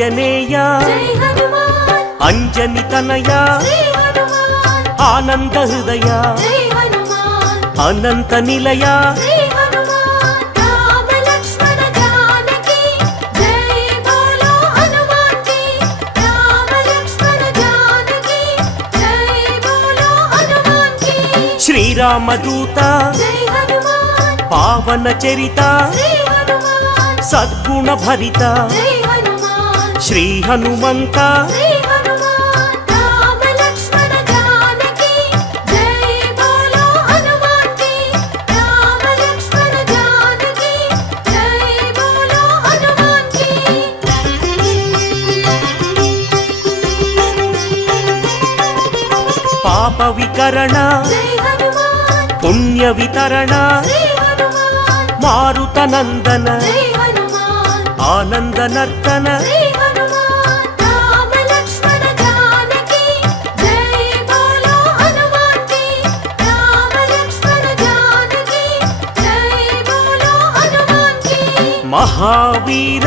ఆంజనేయ అంజని తనయ ఆనంద హృదయ అనంత నిలయ శ్రీరామదూత పావన చరిత సద్గుణ భరిత శ్రీ హనుమంత పాప వికరణ పుణ్య వితరణ మారుత నందన ఆనంద నర్తన మహావీర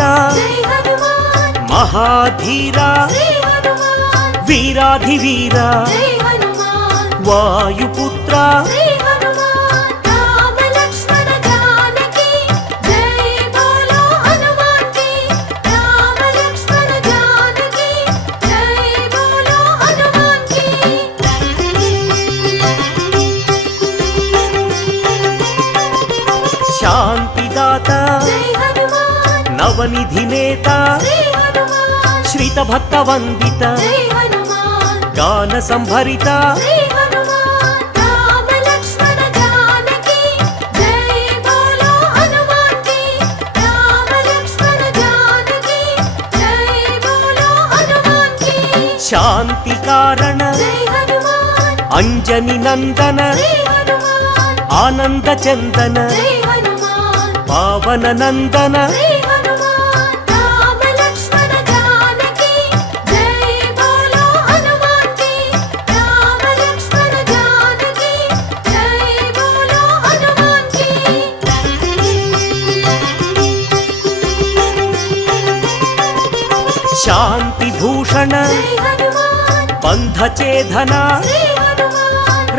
మహాధీర వీరాధివీర వాయుపుత్ర శాంతిదాత నవనిధి నేత శ్రీత భక్త వందిత గాన సంభరిత శాంతి కారణ అంజని నందన ఆనంద చందన పావన నందన శాంతి భూషణ బంధచేధన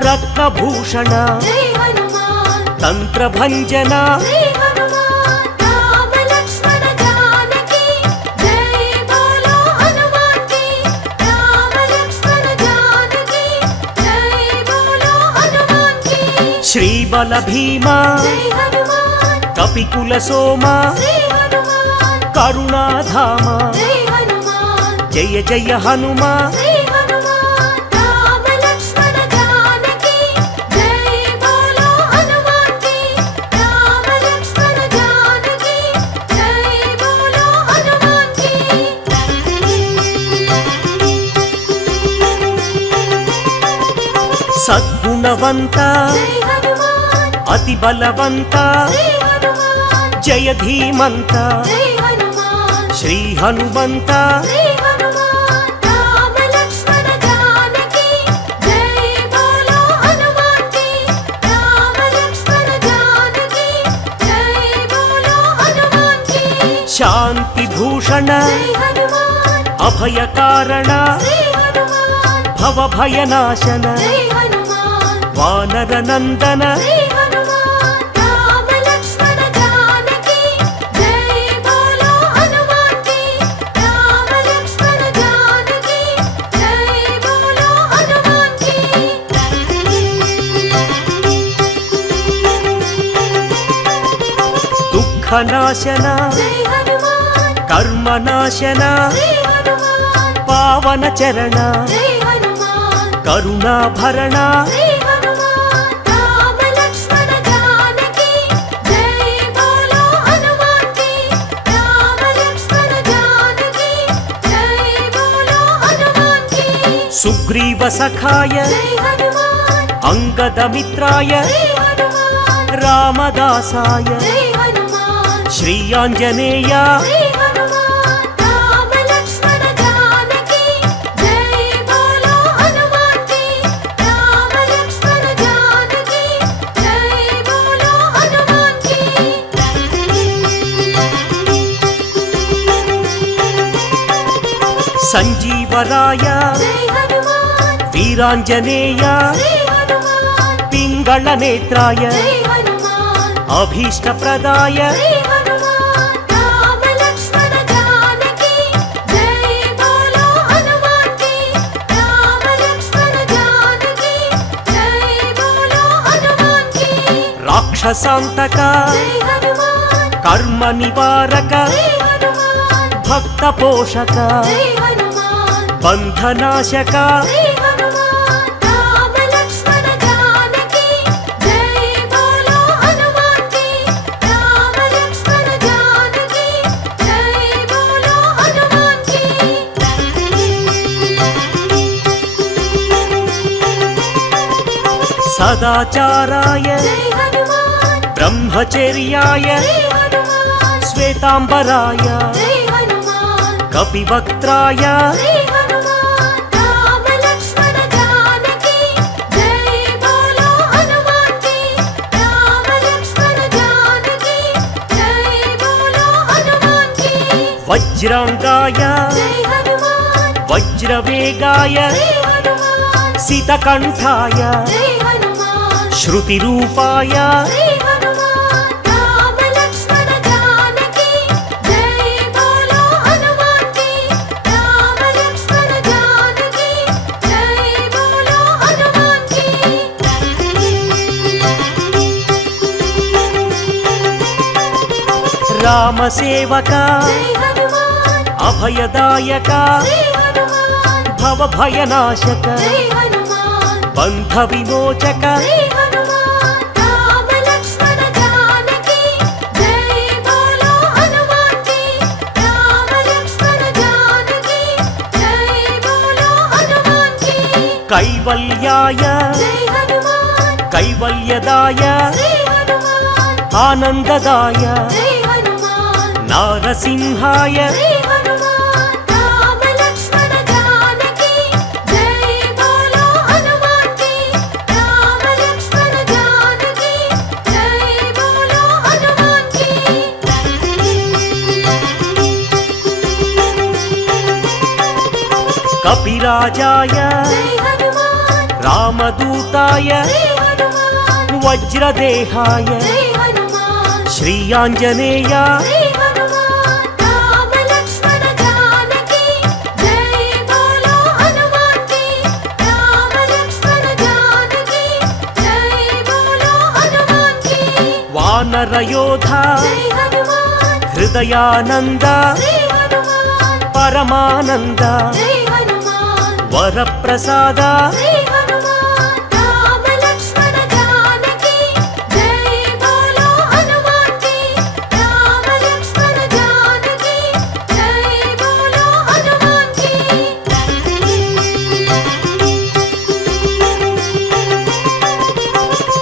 రత్నభూషణ తంత్రభంజన శ్రీబల భీమ కపికుల సోమ కరుణాధామ జయ జయ హనుమ సద్గుణవంత అతి బలవంత జయ ధీమంత శ్రీ హనుమంత శాంతి భూషణ అభయ కారణ భవ భయనాశన వానర నందన దుఃఖనాశన కర్మనాశన పావన చరణ కరుణాభరణ సుగ్రీవ సఖాయ అంగదమిత్రాయ రామదాసాయ శ్రీ ఆంజనేయ సంజీవరాయ జై హనుమాన్ వీరాంజనేయ శ్రీ హనుమాన్ పింగళ నేత్రాయ జై హనుమాన్ అభీష్టప్రదాయ శ్రీ హనుమాన్ రామ లక్ష్మణ జానకి జై బోలో హనుమాన్ కి రామ లక్ష్మణ జానకి జై బోలో హనుమాన్ కి రాక్షసాంతక జై హనుమాన్ కర్మ నివారక శ్రీ హనుమాన్ భక్త పోషక జై హనుమాన్ బంధనాశక శ్రీ హనుమాన్ రామ లక్ష్మణ జానకి జై బోలో హనుమాన్ కి రామ లక్ష్మణ జానకి జై బోలో హనుమాన్ కి సదాచారాయ జై హనుమాన్ బ్రహ్మచర్యాయ శ్రీ హనుమాన్ శ్వేతాంబరాయ జై హనుమాన్ కపివక్త్రాయ శ్రీ హనుమాన్ రామ లక్ష్మణ జానకి జై బోలో హనుమాన్ కి రామ లక్ష్మణ జానకి జై బోలో హనుమాన్ కి వజ్రాంగాయ జై హనుమాన్ వజ్రవేగాయ శ్రీ హనుమాన్ సితకంఠాయ జై హనుమాన్ శృతిరూపాయ శ్రీ హనుమాన్ రామ లక్ష్మణ జానకి జై బోలో హనుమాన్ కి రామ లక్ష్మణ జానకి జై బోలో హనుమాన్ కి రామసేవక జై హనుమాన్ అభయదాయక శ్రీ హనుమాన్ భవభయనాశక జై హనుమాన్ బంధ విమోచక శ్రీ హనుమాన్ రామ లక్ష్మణ జానకి జై బోలో హనుమాన్ కి రామ లక్ష్మణ జానకి జై బోలో హనుమాన్ కి కైవల్యాయ జై హనుమాన్ కైవల్యదాయ శ్రీ హనుమాన్ ఆనందదాయ జై హనుమాన్ నారసింహాయ శ్రీ హనుమాన్ రామ లక్ష్మణ జానకి జై బోలో హనుమాన్ కి రామ లక్ష్మణ జానకి జై బోలో హనుమాన్ కి కపిరాజాయ జై హనుమాన్ రామదూతాయ శ్రీ హనుమాన్ వజ్రదేహాయ జై హనుమాన్ శ్రీయాంజనేయ శ్రీ హనుమాన్ రామ లక్ష్మణ జానకి జై బోలో హనుమాన్ కి రామ లక్ష్మణ జానకి జై బోలో హనుమాన్ కి వానరయోధ జై హనుమాన్ హృదయానంద శ్రీ హనుమాన్ పరమానంద జై హనుమాన్ వరప్రసాద శ్రీ హనుమాన్ రామ లక్ష్మణ జానకి జై బోలో హనుమాన్ కి రామ లక్ష్మణ జానకి జై బోలో హనుమాన్ కి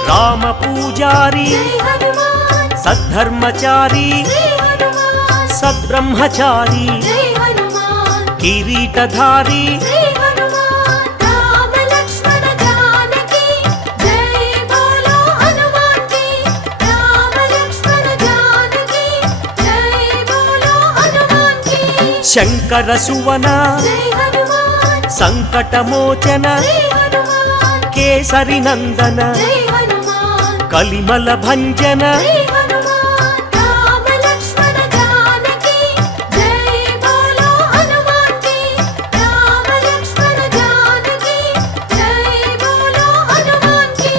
రామ పూజారి జై హనుమాన్ సద్ధర్మచారి శ్రీ హనుమాన్ సద్బ్రహ్మచారి జై హనుమాన్ కిరీటధారి శ్రీ హనుమాన్ రామ లక్ష్మణ జానకి జై బోలో హనుమాన్ కి రామ లక్ష్మణ జానకి జై బోలో హనుమాన్ కి శంకర సువన జై హనుమాన్ సంకటమోచన శ్రీ హనుమాన్ కేసరి నందన జై హనుమాన్ కలిమల భంజన శ్రీ హనుమాన్ రామ లక్ష్మణ జానకి జై బోలో హనుమాన్ కి రామ లక్ష్మణ జానకి జై బోలో హనుమాన్ కి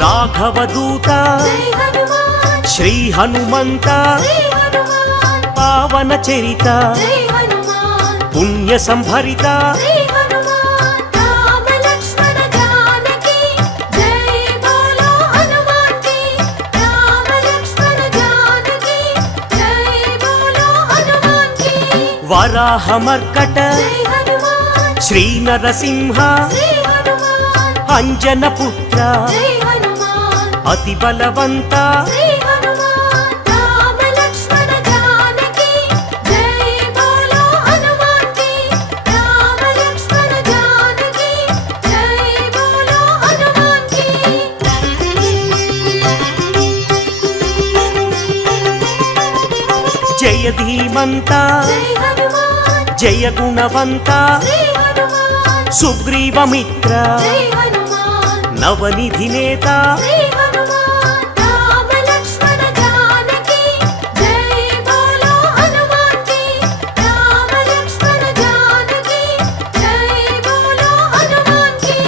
రాఘవదూత జై హనుమాన్ శ్రీ హనుమంత శ్రీ హనుమాన్ పావన చరిత జై హనుమాన్ పుణ్య సంభరిత శ్రీ హనుమాన్ రామ లక్ష్మణ జానకి జై బోలో హనుమాన్ కి రామ లక్ష్మణ జానకి జై బోలో హనుమాన్ కి వరాహమర్కట జై హనుమాన్ శ్రీ నరసింహ శ్రీ హనుమాన్ అంజన పుత్ర జై హనుమాన్ అతి బలవంత శ్రీ హనుమాన్ రామ లక్ష్మణ జానకి జై బోలో హనుమాన్ కి రామ లక్ష్మణ జానకి జై బోలో హనుమాన్ కి జయ ధీమంత జై హనుమాన్ జయ గుణవంత శ్రీ హనుమాన్ సుగ్రీవమిత్ర జై హనుమాన్ నవనిధి నేత శ్రీ హనుమాన్ రామ లక్ష్మణ జానకి జై బోలో హనుమాన్ కి రామ లక్ష్మణ జానకి జై బోలో హనుమాన్ కి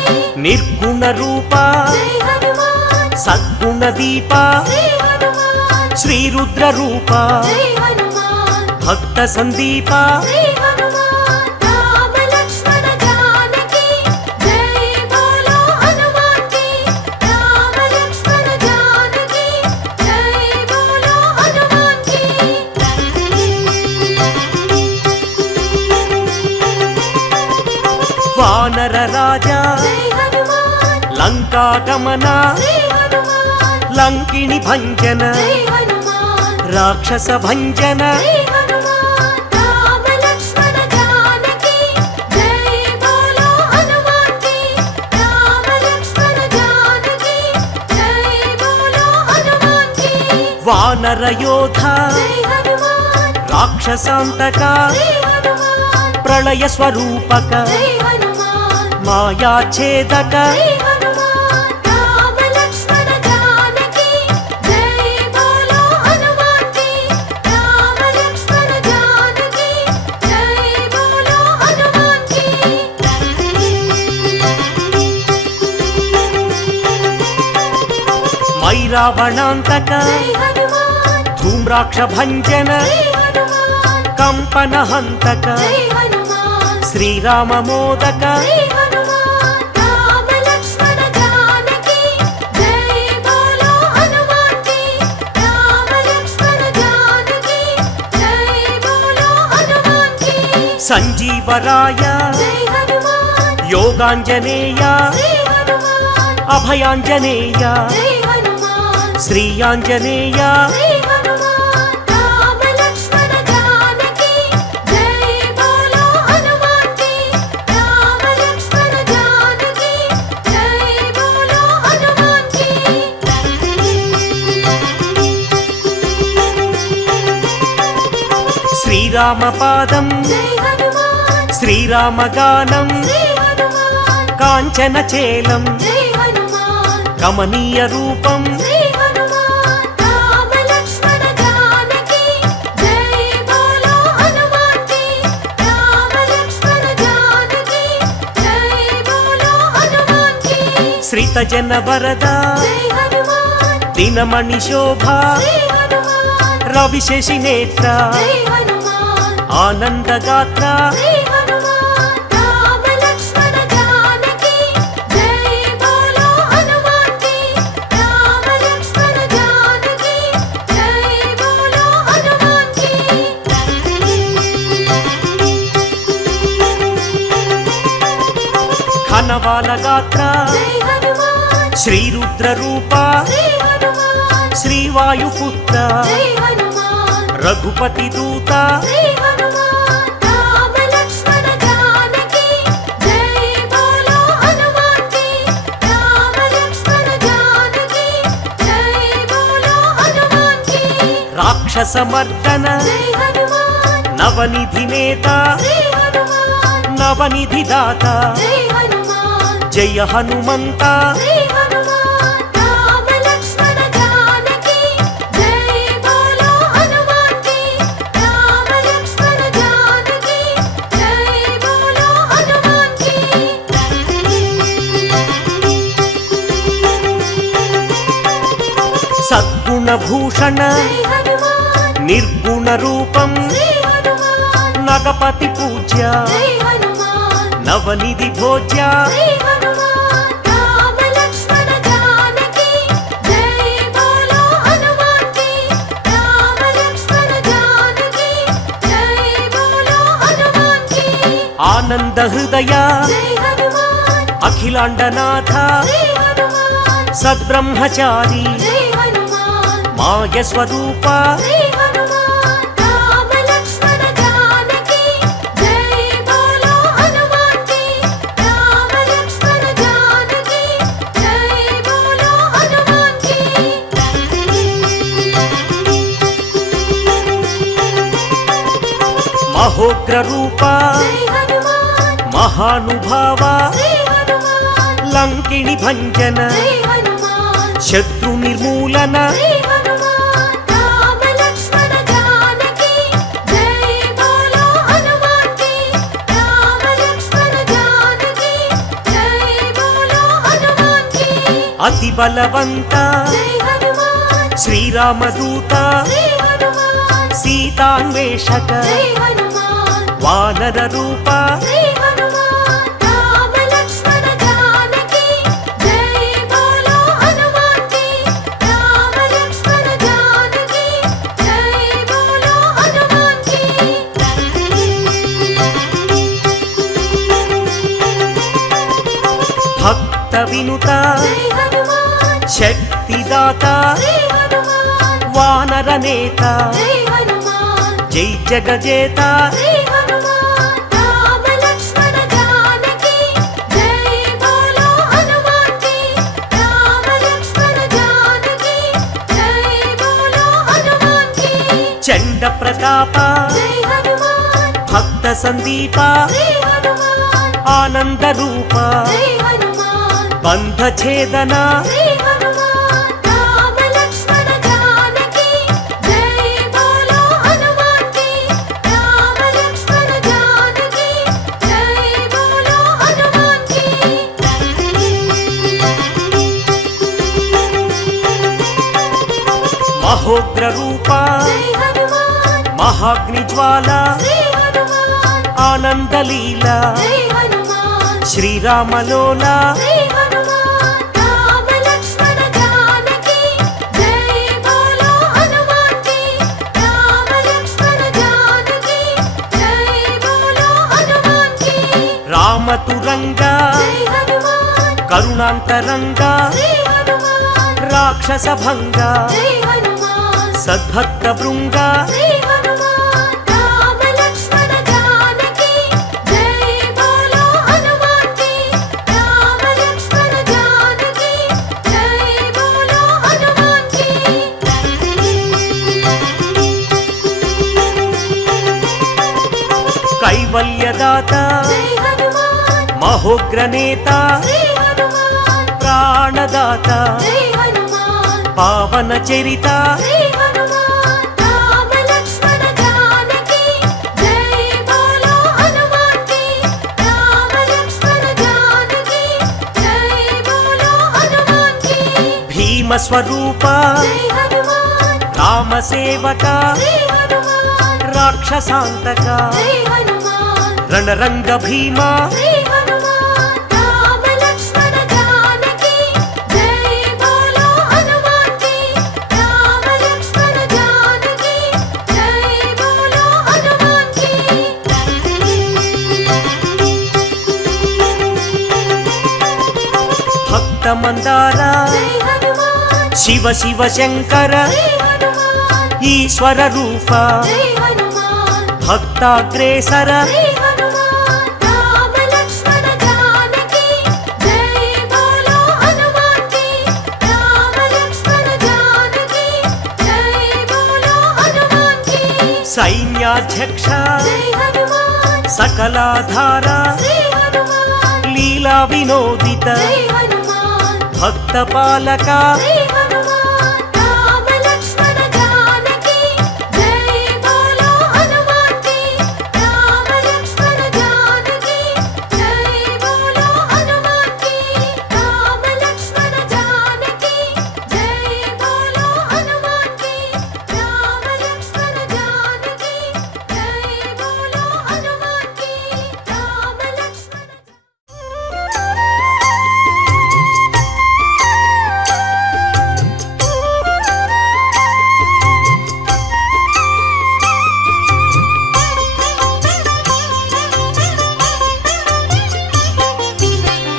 నిర్గుణ రూప జై హనుమాన్ సద్గుణ దీప శ్రీ హనుమాన్ శ్రీరుద్ర రూప జై హనుమాన్ భక్త సందీప శ్రీ హనుమాన్ రామ లక్ష్మణ జానకి జై బోలో హనుమాన్ కి రామ లక్ష్మణ జానకి జై బోలో హనుమాన్ కి వానర రాజా జై హనుమాన్ లంకా గమన శ్రీ హనుమాన్ లంకిణి భంజన జై హనుమాన్ రాక్షస భంజన శ్రీ హనుమాన్ రామ లక్ష్మణ జానకి జై బోలో హనుమాన్ కి రామ లక్ష్మణ జానకి జై బోలో హనుమాన్ కి వానర యోధ జై హనుమాన్ రాక్షసాంతక శ్రీ హనుమాన్ ప్రళయ స్వరూపక జై హనుమాన్ మాయాఛేదక శ్రీ హనుమాన్ రామ లక్ష్మణ జానకి జై బోలో హనుమాన్ కి రామ లక్ష్మణ జానకి జై బోలో హనుమాన్ కి మైరావణాంతక జై హనుమాన్ ధూమ్రాక్ష భంజన శ్రీ హనుమాన్ కంపన హంతక జై హనుమాన్ శ్రీరామ మోదక శ్రీ హనుమాన్ రామ లక్ష్మణ జానకి జై బోలో హనుమాన్ కి రామ లక్ష్మణ జానకి జై బోలో హనుమాన్ కి సంజీవరాయ జై హనుమాన్ యోగాంజనేయ శ్రీ హనుమాన్ అభయాంజనేయ జై హనుమాన్ శ్రీయాంజనేయ శ్రీ హనుమాన్ రామ లక్ష్మణ జానకి జై బోలో హనుమాన్ కి రామ లక్ష్మణ జానకి జై బోలో హనుమాన్ కి శ్రీరామ పాదం జై హనుమాన్ శ్రీరామ గానం శ్రీ హనుమాన్ కాంచన చేలం జై హనుమాన్ కమనీయ రూపం శ్రీ హనుమాన్ రామ లక్ష్మణ జానకి జై బోలో హనుమాన్ కి రామ లక్ష్మణ జానకి జై బోలో హనుమాన్ కి శ్రిత జన వరద జై హనుమాన్ దినమణి శోభ శ్రీ హనుమాన్ రవిశేషి నేత్ర జై హనుమాన్ ఆనందగాత్ర శ్రీ హనుమాన్ రామ లక్ష్మణ జానకి జై బోలో హనుమాన్ కి రామ లక్ష్మణ జానకి జై బోలో హనుమాన్ కి ఘనవాల గాత్ర జై హనుమాన్ శ్రీరుద్ర రూప శ్రీ హనుమాన్ శ్రీవాయుపుత్ర జై హనుమాన్ రఘుపతి దూత శ్రీ హనుమాన్ రామ లక్ష్మణ జానకి జై బోలో హనుమాన్ కి రామ లక్ష్మణ జానకి జై బోలో హనుమాన్ కి రాక్షసమర్దన జై హనుమాన్ నవనిధి నేత శ్రీ హనుమాన్ నవనిధి దాత జై హనుమాన్ జయ హనుమంత శ్రీ హనుమాన్ రామ లక్ష్మణ జానకి జై బోలో హనుమాన్ కి రామ లక్ష్మణ జానకి జై బోలో హనుమాన్ కి సద్గుణ భూషణ జై హనుమాన్ నిర్గుణ రూపం శ్రీ హనుమాన్ నగపతి పూజ్య జై హనుమాన్ నవనిధి భోజ్య శ్రీ హనుమాన్ రామ లక్ష్మణ జానకి జై బోలో హనుమాన్ కి రామ లక్ష్మణ జానకి జై బోలో హనుమాన్ కి ఆనంద హృదయ జై హనుమాన్ అఖిలాండనాథ శ్రీ హనుమాన్ సద్బ్రహ్మచారి జై హనుమాన్ మాయ స్వరూప శ్రీ హనుమాన్ రామ లక్ష్మణ జానకి జై బోలో హనుమాన్ కి రామ లక్ష్మణ జానకి జై బోలో హనుమాన్ కి అహోగ్ర రూప జై హనుమాన్ మహానుభావ శ్రీ హనుమాన్ లంకిణి భంజన జై హనుమాన్ శత్రు నిర్మూలన శ్రీ హనుమాన్ రామ లక్ష్మణ జానకి జై బోలో హనుమాన్ కి రామ లక్ష్మణ జానకి జై బోలో హనుమాన్ కి అతి బలవంత జై హనుమాన్ శ్రీరామదూత శ్రీ హనుమాన్ సీతాన్వేషక జై హనుమాన్ వానర రూప శ్రీ హనుమాన్ రామ లక్ష్మణ జానకి జై బోలో హనుమాన్ కి రామ లక్ష్మణ జానకి జై బోలో హనుమాన్ కి భక్త వినుత జై హనుమాన్ శక్తిదాత శ్రీ హనుమాన్ వానర నేత జై హనుమాన్ జై జగజేత శ్రీ హనుమాన్ రామ లక్ష్మణ జానకి జై బోలో హనుమాన్ కి రామ లక్ష్మణ జానకి జై బోలో హనుమాన్ కి చండ ప్రతాప జై హనుమాన్ భక్త సందీప శ్రీ హనుమాన్ ఆనంద రూప జై హనుమాన్ బంధ ఛేదన శ్రీ హనుమాన్ రామ లక్ష్మణ జానకి జై బోలో హనుమాన్ కి రామ లక్ష్మణ జానకి జై బోలో హనుమాన్ కి మహోగ్ర రూప జై హనుమాన్ మహాగ్ని జ్వాల శ్రీ హనుమాన్ ఆనందలీల జై హనుమాన్ శ్రీరామలోల శ్రీ హనుమాన్ రామ లక్ష్మణ జానకి జై బోలో హనుమాన్ కి రామ లక్ష్మణ జానకి జై బోలో హనుమాన్ కి రామతురంగ జై హనుమాన్ కరుణాంతరంగ శ్రీ హనుమాన్ రాక్షస భంగ జై హనుమాన్ సద్భక్త బృంగ శ్రీ హనుమాన్ రామ లక్ష్మణ జానకి జై బోలో హనుమాన్ కి రామ లక్ష్మణ జానకి జై బోలో హనుమాన్ కి కైవల్యదాత జై హనుమాన్ మహోగ్ర నేత శ్రీ హనుమాన్ ప్రాణదాత జై హనుమాన్ పావన చరిత శ్రీ హనుమాన్ రామ లక్ష్మణ జానకి జై బోలో హనుమాన్ కి రామ లక్ష్మణ జానకి జై బోలో హనుమాన్ కి భీమ స్వరూప జై హనుమాన్ రామ సేవక శ్రీ హనుమాన్ రాక్షసాంతక జై హనుమాన్ రణరంగ భీమ శ్రీ హనుమాన్ రామ లక్ష్మణ జానకి జై బోలో హనుమాన్ కి రామ లక్ష్మణ జానకి జై బోలో హనుమాన్ కి భక్త మందార జై హనుమాన్ శివ శివ శంకర శ్రీ హనుమాన్ ఈశ్వర రూప జై హనుమాన్ భక్తాగ్రేసర శ్రీ హనుమాన్ రామ లక్ష్మణ జానకి జై బోలో హనుమాన్ కి రామ లక్ష్మణ జానకి జై బోలో హనుమాన్ కి సైన్యాధ్యక్ష జై హనుమాన్ సకలాధార శ్రీ హనుమాన్ లీలా వినోదిత జై హనుమాన్ భక్త పాలక శ్రీ హనుమాన్ రామ లక్ష్మణ జానకి జై బోలో హనుమాన్ కి రామ లక్ష్మణ జానకి జై బోలో హనుమాన్ కి రామ లక్ష్మణ జానకి జై బోలో హనుమాన్ కి రామ లక్ష్మణ జానకి జై బోలో హనుమాన్ కి రామ లక్ష్మణ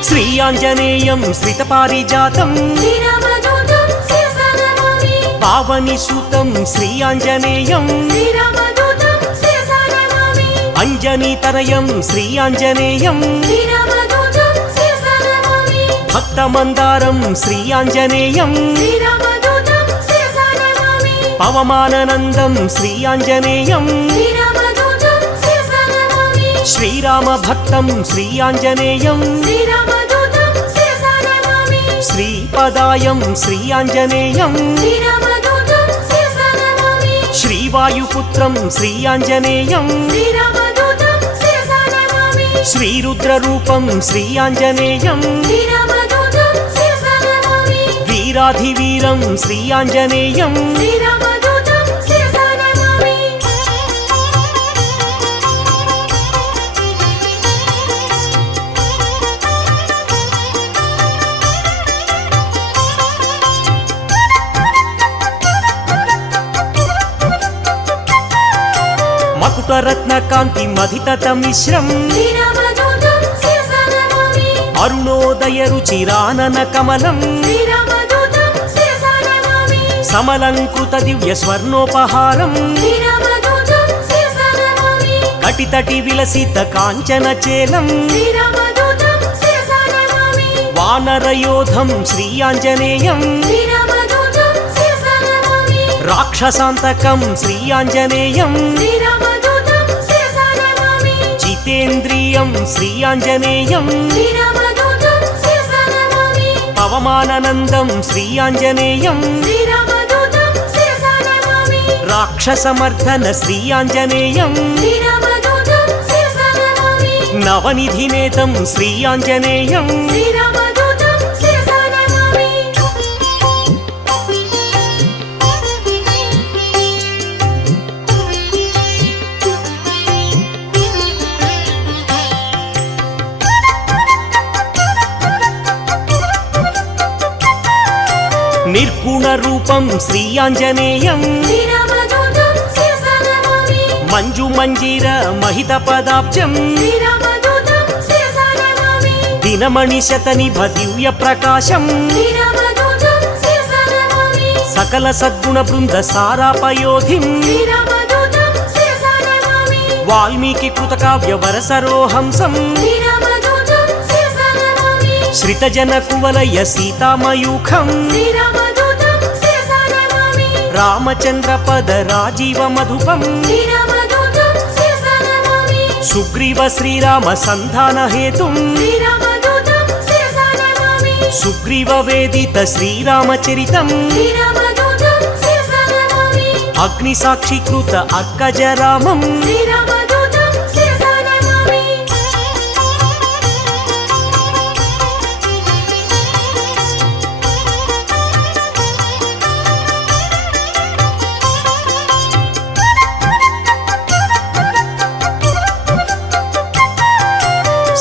శ్రీ ఆంజనేయం శ్రితపారిజాతం శ్రీరామదూతం శిరసానమామి పావని సుతం శ్రీ ఆంజనేయం శ్రీరామదూతం శిరసానమామి అంజనీతనయం శ్రీ ఆంజనేయం శ్రీరామదూతం శిరసానమామి భక్తమందారం శ్రీ ఆంజనేయం శ్రీరామదూతం శిరసానమామి పవమాననందం శ్రీ ఆంజనేయం శ్రీరామదూతం శిరసానమామి శ్రీరామ భక్తం శ్రీయాంజనేయం శ్రీరామదూతం శిరసా నమామి శ్రీపదాయం శ్రీయాంజనేయం శ్రీరామదూతం శిరసా నమామి శ్రీవాయుపుత్రం శ్రీయాంజనేయం శ్రీరామదూతం శిరసా నమామి శ్రీరుద్రరూపం శ్రీయాంజనేయం శ్రీరామదూతం శిరసా నమామి వీరాధివీరం శ్రీయాంజనేయం శ్రీరామదూతం శిరసా నమామి మకుటరత్నకాంతి మధితత మిశ్రం శ్రీరామదూతం శిరసా నమామి అరుణోదయ రుచిరానన కమలం శ్రీరామదూతం శిరసా నమామి సమలంకృత దివ్య స్వర్ణోపహారం శ్రీరామదూతం శిరసా నమామి కటితటి విలసిత కాంచన చేలం శ్రీరామదూతం శిరసా నమామి వానరయోధం శ్రీయాంజనేయం శ్రీరామదూతం శిరసా నమామి రాక్షసాంతకం శ్రీయాంజనేయం శ్రీరామదూతం శిరసా నమామి జితేంద్రియం శ్రీయాంజనేయం శ్రీరామదూతం శిరసా నమామి పవమాననందం శ్రీయాంజనేయం శ్రీరామదూతం శిరసా నమామి రాక్షసమర్దన శ్రీయాంజనేయం శ్రీరామదూతం శిరసా నమామి నవనిధినేతం శ్రీయాంజనేయం శ్రీరామదూతం శిరసా నమామి నిర్గుణ రూపం శ్రీయాంజనేయం శ్రీరామదూతం శిరసా నమామి మంజు మంజీర మహిత పదాబ్జం శ్రీరామదూతం శిరసా నమామి దినమణి శతనిభ దివ్య ప్రకాశం శ్రీరామదూతం శిరసా నమామి సకల సద్గుణ బృంద సారాపయోధిం శ్రీరామదూతం శిరసా నమామి వాల్మీకి కృతకావ్య వరసరోహంసం శ్రీరామదూతం శిరసా నమామి శ్రితజన కువలయ సీతామయూఖం శ్రీరామదూతం శిరసా నమామి రామచంద్ర పద రాజీవ మధుపం శ్రీరామదూతం శిరసా నమామి సుగ్రీవ శ్రీరామ సంధాన హేతుం శ్రీరామదూతం శిరసా నమామి సుగ్రీవ వేదిత శ్రీరామచరితం శ్రీరామదూతం శిరసా నమామి అగ్ని సాక్షికృత అక్కజరామం శ్రీరామదూతం శిరసా నమామి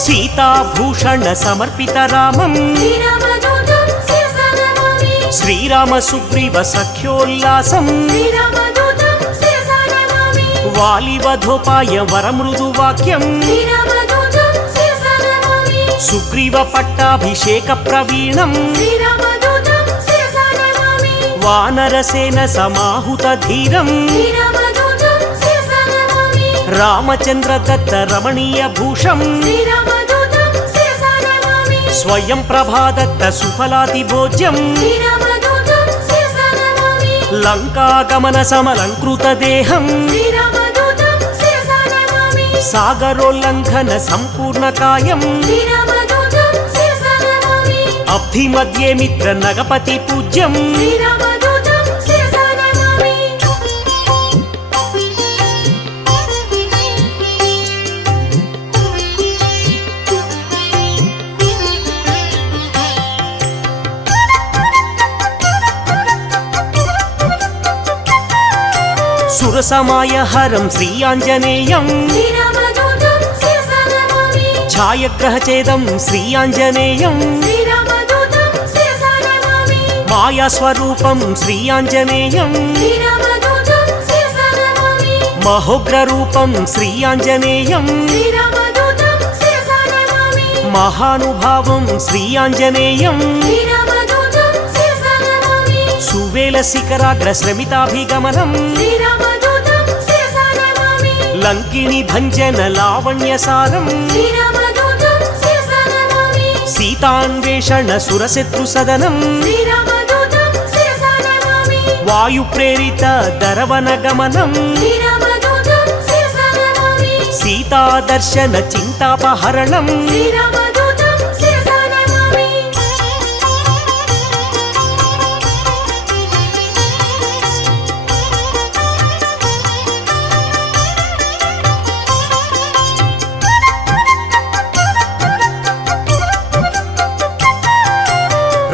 సీతాభూషణ సమర్పిత రామం శ్రీరామదూతం శిరసా నమామి శ్రీరామ సుగ్రీవ సఖ్యోల్లాసం శ్రీరామదూతం శిరసా నమామి వాలివధోపాయ వరమృదు వాక్యం శ్రీరామదూతం శిరసా నమామి సుగ్రీవ పట్టాభిషేక ప్రవీణం శ్రీరామదూతం శిరసా నమామి వానరసేన సమాహుత ధీరం శ్రీరామదూతం శిరసా నమామి రామచంద్ర దత్త రమణీయ భూషం శ్రీరామదూతం శిరసా నమామి స్వయం ప్రభాదత్త సుఫలాతి భోజ్యం శ్రీరామదూతం శిరసా నమామి లంకాగమన సమలంకృత దేహం శ్రీరామదూతం శిరసా నమామి సాగరోల్లంఘన సంపూర్ణ కాయం శ్రీరామదూతం శిరసా నమామి అబ్ధి మధ్యే మిత్ర నగపతి పూజ్యం శ్రీరామదూతం శిరసా నమామి సురసమాయ హరం శ్రీయాంజనేయం శ్రీరామదూతం శిరసా నమామి ఛాయగ్రహచేదం శ్రీయాంజనేయం శ్రీరామదూతం శిరసా నమామి మాయాస్వరూపం శ్రీయాంజనేయం శ్రీరామదూతం శిరసా నమామి మహోగ్రరూపం శ్రీయాంజనేయం శ్రీరామదూతం శిరసా నమామి మహానుభావం శ్రీయాంజనేయం శ్రీరామదూతం శిరసా నమామి సువేల శిఖరాగ్ర శ్రమితాభిగమనం శ్రీరామదూతం శిరసా నమామి లంకిని భంజన లావణ్యసారం శ్రీరామదూతం శిరసా నమామి సీతాన్వేషణ సురశత్రు సదనం శ్రీరామదూతం శిరసా నమామి వాయు ప్రేరిత దరవన గమనం శ్రీరామదూతం శిరసా నమామి సీత సీతాదర్శన చింతాపహరణం శ్రీరామదూతం శిరసా నమామి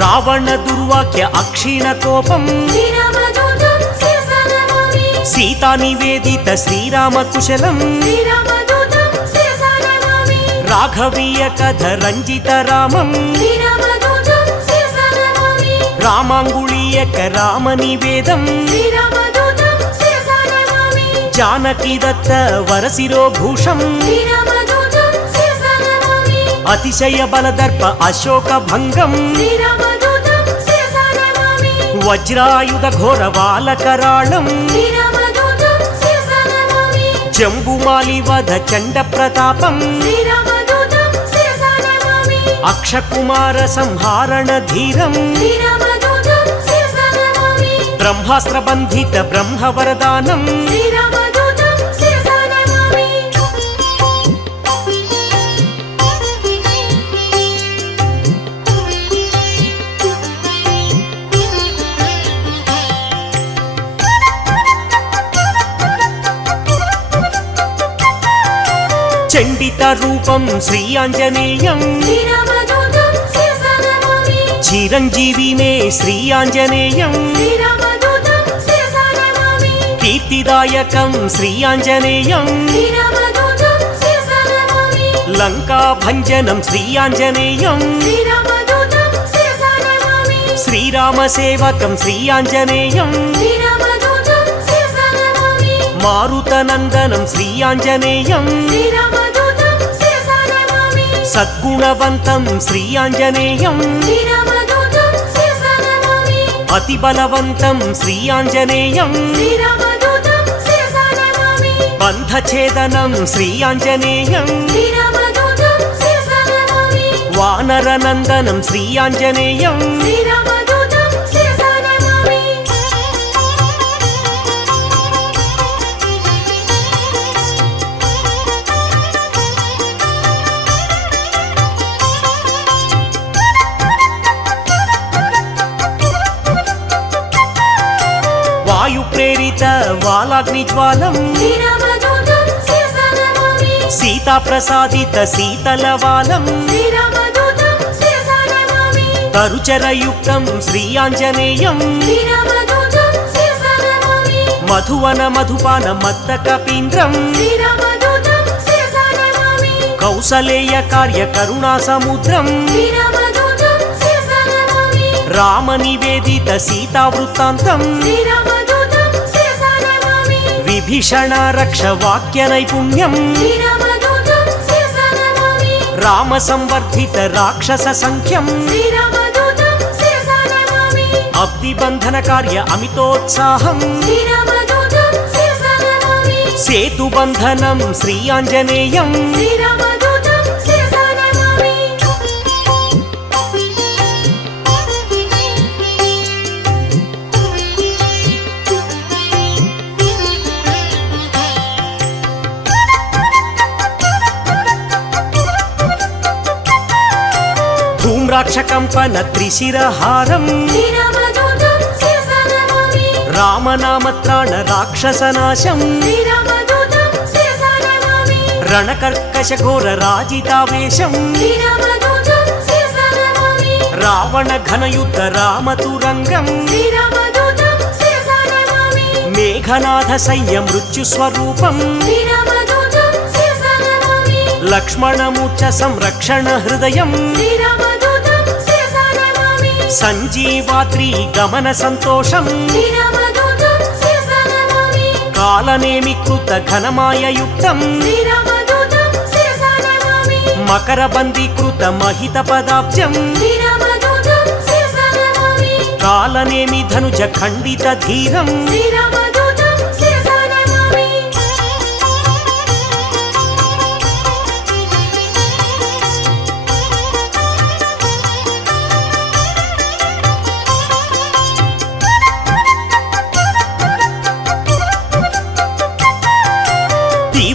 రావణ దుర్వాక్య అక్షీణ కోపం శ్రీరామదూతం శిరసా నమామి సీతా నివేదిత శ్రీరామ కుశలం శ్రీరామదూతం శిరసా నమామి రాఘవీయ కథ రంజిత రామం శ్రీరామదూతం శిరసా నమామి రామాంగుళీయక రామ నివేదం శ్రీరామదూతం శిరసా నమామి జానకి దత్త వరశిరోభూషం శ్రీరామదూతం శిరసా నమామి అతిశయ బలదర్ప అశోక భంగం శ్రీరామదూతం శిరసా నమామి వజ్రాయుధ ఘోర బాలకరాళం శ్రీరామదూతం శిరసా నమామి జంబుమాలి వధ చండ ప్రతాపం శ్రీరామదూతం శిరసా నమామి అక్షకుమార సంహారణ ధీరం శ్రీరామదూతం శిరసా నమామి బ్రహ్మాస్త్ర బంధిత బ్రహ్మవరదానం శ్రీరామదూతం శిరసా నమామి చండిత రూపం శ్రీ ఆంజనేయం శ్రీరామదూతం శిరసా నమామి చిరంజీవి మే శ్రీ ఆంజనేయం శ్రీరామదూతం శిరసా నమామి కీర్తిదాయకం శ్రీ ఆంజనేయం శ్రీరామదూతం శిరసా నమామి లంకా భంజనం శ్రీ ఆంజనేయం శ్రీరామదూతం శిరసా నమామి శ్రీరామ సేవకం శ్రీ ఆంజనేయం శ్రీరామదూతం శిరసా నమామి మారుతనందనం శ్రీ ఆంజనేయం శ్రీరామదూతం శిరసా నమామి సద్గుణవంతం శ్రీ ఆంజనేయం శ్రీరామదూతం శిరసా నమామి అతి బలవంతం శ్రీ ఆంజనేయం శ్రీరామదూతం శిరసా నమామి బంధఛేదనం శ్రీ ఆంజనేయం శ్రీరామదూతం శిరసా నమామి వానరనందనం శ్రీ ఆంజనేయం శ్రీరామదూతం శిరసా నమామి వాయు ప్రేరిత వాలాగ్నిజ్వాలం శ్రీరామదూతం శిరసా నమామి సీతా ప్రసాదిత శీతలవాలం శ్రీరామదూతం శిరసా నమామి తరుచరయుక్తం శ్రీ ఆంజనేయం శ్రీరామదూతం శిరసా నమామి మధువన మధుపాన మత్త కపీంద్రం శ్రీరామదూతం శిరసా నమామి కౌసలేయ కార్య కరుణా సముద్రం శ్రీరామదూతం శిరసా నమామి రామ నివేదిత సీతా వృత్తాంతం శ్రీరామదూతం శిరసా నమామి విభీషణ రక్ష వాక్య నైపుణ్యం శ్రీరామదూతం శిరసా నమామి రామ సంవర్ధిత రాక్షస సంఖ్యం శ్రీరామదూతం శిరసా నమామి అబ్ది బంధన కార్య అమితోత్సాహం శ్రీరామదూతం శిరసా నమామి సేతు బంధనం శ్రీ ఆంజనేయం శ్రీరామదూతం శిరసా నమామి ధూమ్రాక్షకంపన త్రిశిరహారం శ్రీరామదూతం శిరసా నమామి రామనామత్రాణ రాక్షసనాశం శ్రీరామదూతం శిరసా నమామి రణకర్కశ ఘోర రాజితావేశం శ్రీరామదూతం శిరసా నమామి రావణ ఘనయుద్ధ రామతురంగం శ్రీరామదూతం శిరసా నమామి మేఘనాథ సయ్య మృత్యు స్వరూపం శ్రీరామదూతం శిరసా నమామి లక్ష్మణమూర్ఛ సంరక్షణ హృదయం శ్రీరామదూతం శిరసా నమామి సంజీవాద్రి గమన సంతోషం శ్రీరామదూతం శిరసా నమామి కాలనేమి కృత ఘనమాయయుక్తం శ్రీరామదూతం శిరసా నమామి మకర బందీకృత మహిత పదాబ్జం శ్రీరామదూతం శిరసా నమామి కాలనేమి ధనుజ ఖండిత ధీరం శ్రీరామదూతం శిరసా నమామి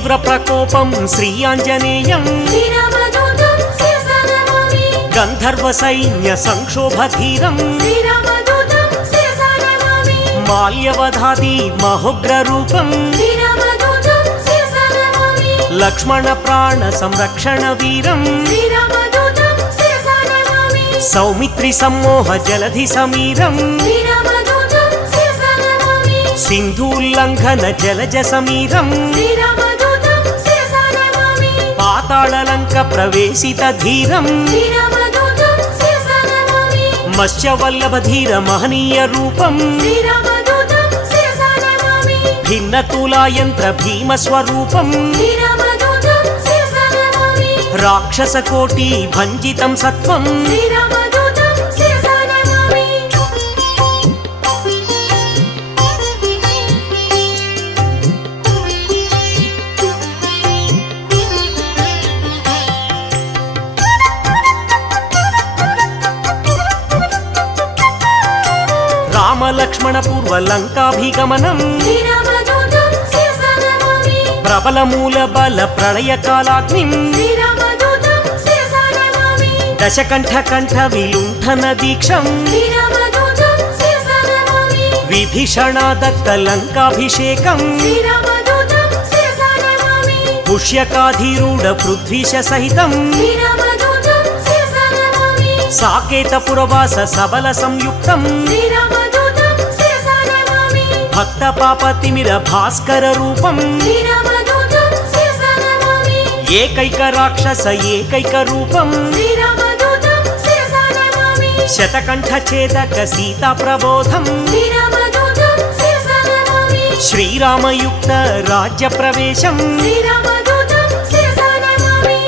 తీవ్ర ప్రకోపం శ్రీ ఆంజనేయం శ్రీరామదూతం శిరసా నమామి గంధర్వ సైన్య సంక్షోభధీరం శ్రీరామదూతం శిరసా నమామి మాల్యవధాది మహోగ్ర రూపం శ్రీరామదూతం శిరసా నమామి లక్ష్మణ ప్రాణ సంరక్షణ వీరం శ్రీరామదూతం శిరసా నమామి సౌమిత్రి సమ్మోహ జలధి సమీరం శ్రీరామదూతం శిరసా నమామి సింధూల్లంఘన జలజ సమీరం శ్రీరామదూతం శిరసా నమామి పాతాళలంక ప్రవేశిత ధీరం శ్రీరామదూతం శిరసా నమామి మత్స్యవల్లభ ధీర మహనీయ రూపం శ్రీరామదూతం శిరసా నమామి భిన్న తులాయంత్ర భీమ స్వరూపం శ్రీరామదూతం శిరసా నమామి రాక్షస కోటి భంజితం సత్వం శ్రీరామదూతం శిరసా నమామి రామ లక్ష్మణ పూర్వ లంకాభిగమనం శ్రీరామదూతం శిరసా నమామి ప్రబల మూల బల ప్రళయ కాలాగ్నిం శ్రీరామదూతం శిరసా నమామి దశకంఠ కంఠ విలుంఠన దీక్షం శ్రీరామదూతం శిరసా నమామి విభీషణ దత్త లంకాభిషేకం శ్రీరామదూతం శిరసా నమామి పుష్యకాధీరూఢ పృథ్వీశ సహితం శ్రీరామదూతం శిరసా నమామి సాకేత పురవాస సబల సంయుక్తం శ్రీరామదూతం శిరసా నమామి భక్త పాపతిమిర భాస్కర రూపం శ్రీరామదూతం శిరసా నమామి ఏకైక రాక్షస ఏకైక రూపం శ్రీరామదూతం శిరసా నమామి శతకంఠ ఛేదక సీతా ప్రబోధం శ్రీరామదూతం శిరసా నమామి శ్రీరామయుక్త రాజ్య ప్రవేశం శ్రీరామదూతం శిరసా నమామి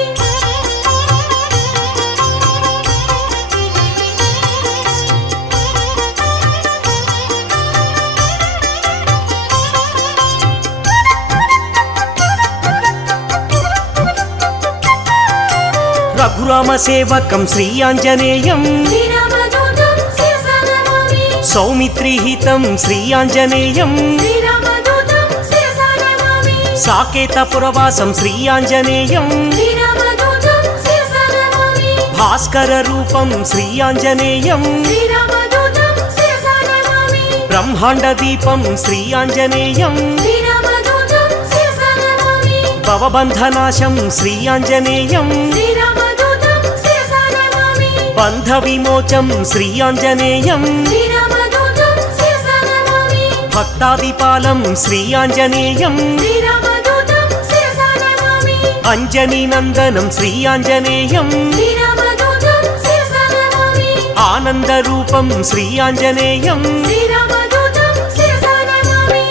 రఘురామ సేవకం శ్రీ ఆంజనేయం శ్రీరామదూతం శిరసా నమామి సౌమిత్రిహితం శ్రీ ఆంజనేయం శ్రీరామదూతం శిరసా నమామి సాకేత పురవాసం శ్రీ ఆంజనేయం శ్రీరామదూతం శిరసా నమామి భాస్కర రూపం శ్రీ ఆంజనేయం శ్రీరామదూతం శిరసా నమామి బ్రహ్మాండ దీపం శ్రీ ఆంజనేయం శ్రీరామదూతం శిరసా నమామి భవబంధనాశం శ్రీ ఆంజనేయం శ్రీరామదూతం శిరసా నమామి బంధ విమోచం శ్రీ ఆంజనేయం శ్రీరామదూతం శిరసా నమామి భక్తాదిపాలం శ్రీ ఆంజనేయం శ్రీరామదూతం శిరసా నమామి అంజనీ నందనం శ్రీ ఆంజనేయం శ్రీరామదూతం శిరసా నమామి ఆనంద రూపం శ్రీ ఆంజనేయం శ్రీరామదూతం శిరసా నమామి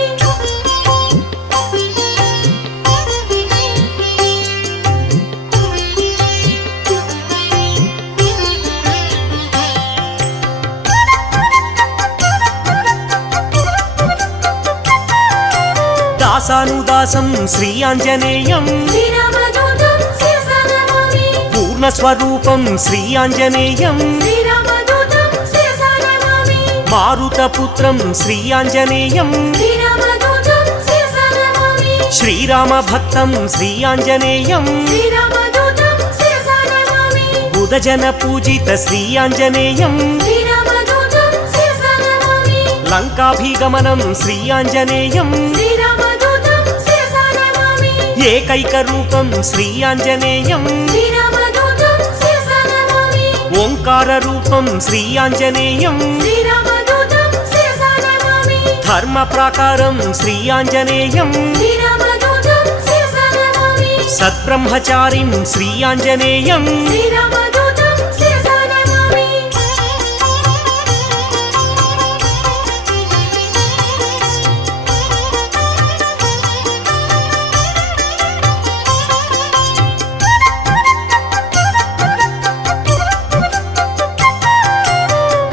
దాసానుదాసం శ్రీ ఆంజనేయం శ్రీరామదూతం శిరసా నమామి పూర్ణస్వరూపం శ్రీ ఆంజనేయం శ్రీరామదూతం శిరసా నమామి మారుతపుత్రం శ్రీ ఆంజనేయం శ్రీరామదూతం శిరసా నమామి శ్రీరామ భక్తం శ్రీ ఆంజనేయం శ్రీరామదూతం శిరసా నమామి బుధజన పూజిత శ్రీ ఆంజనేయం శ్రీరామదూతం శిరసా నమామి లంకాభిగమనం శ్రీ ఆంజనేయం శ్రీరామదూతం శిరసా నమామి ఏకైక రూపం శ్రీ ఆంజనేయం శ్రీరామదూతం శిరసా నమామి ఓంకార రూపం శ్రీ ఆంజనేయం శ్రీరామదూతం శిరసా నమామి ధర్మ ప్రాకారం శ్రీ ఆంజనేయం శ్రీరామదూతం శిరసా నమామి సద్బ్రహ్మచారిం శ్రీ ఆంజనేయం శ్రీరామదూతం శిరసా నమామి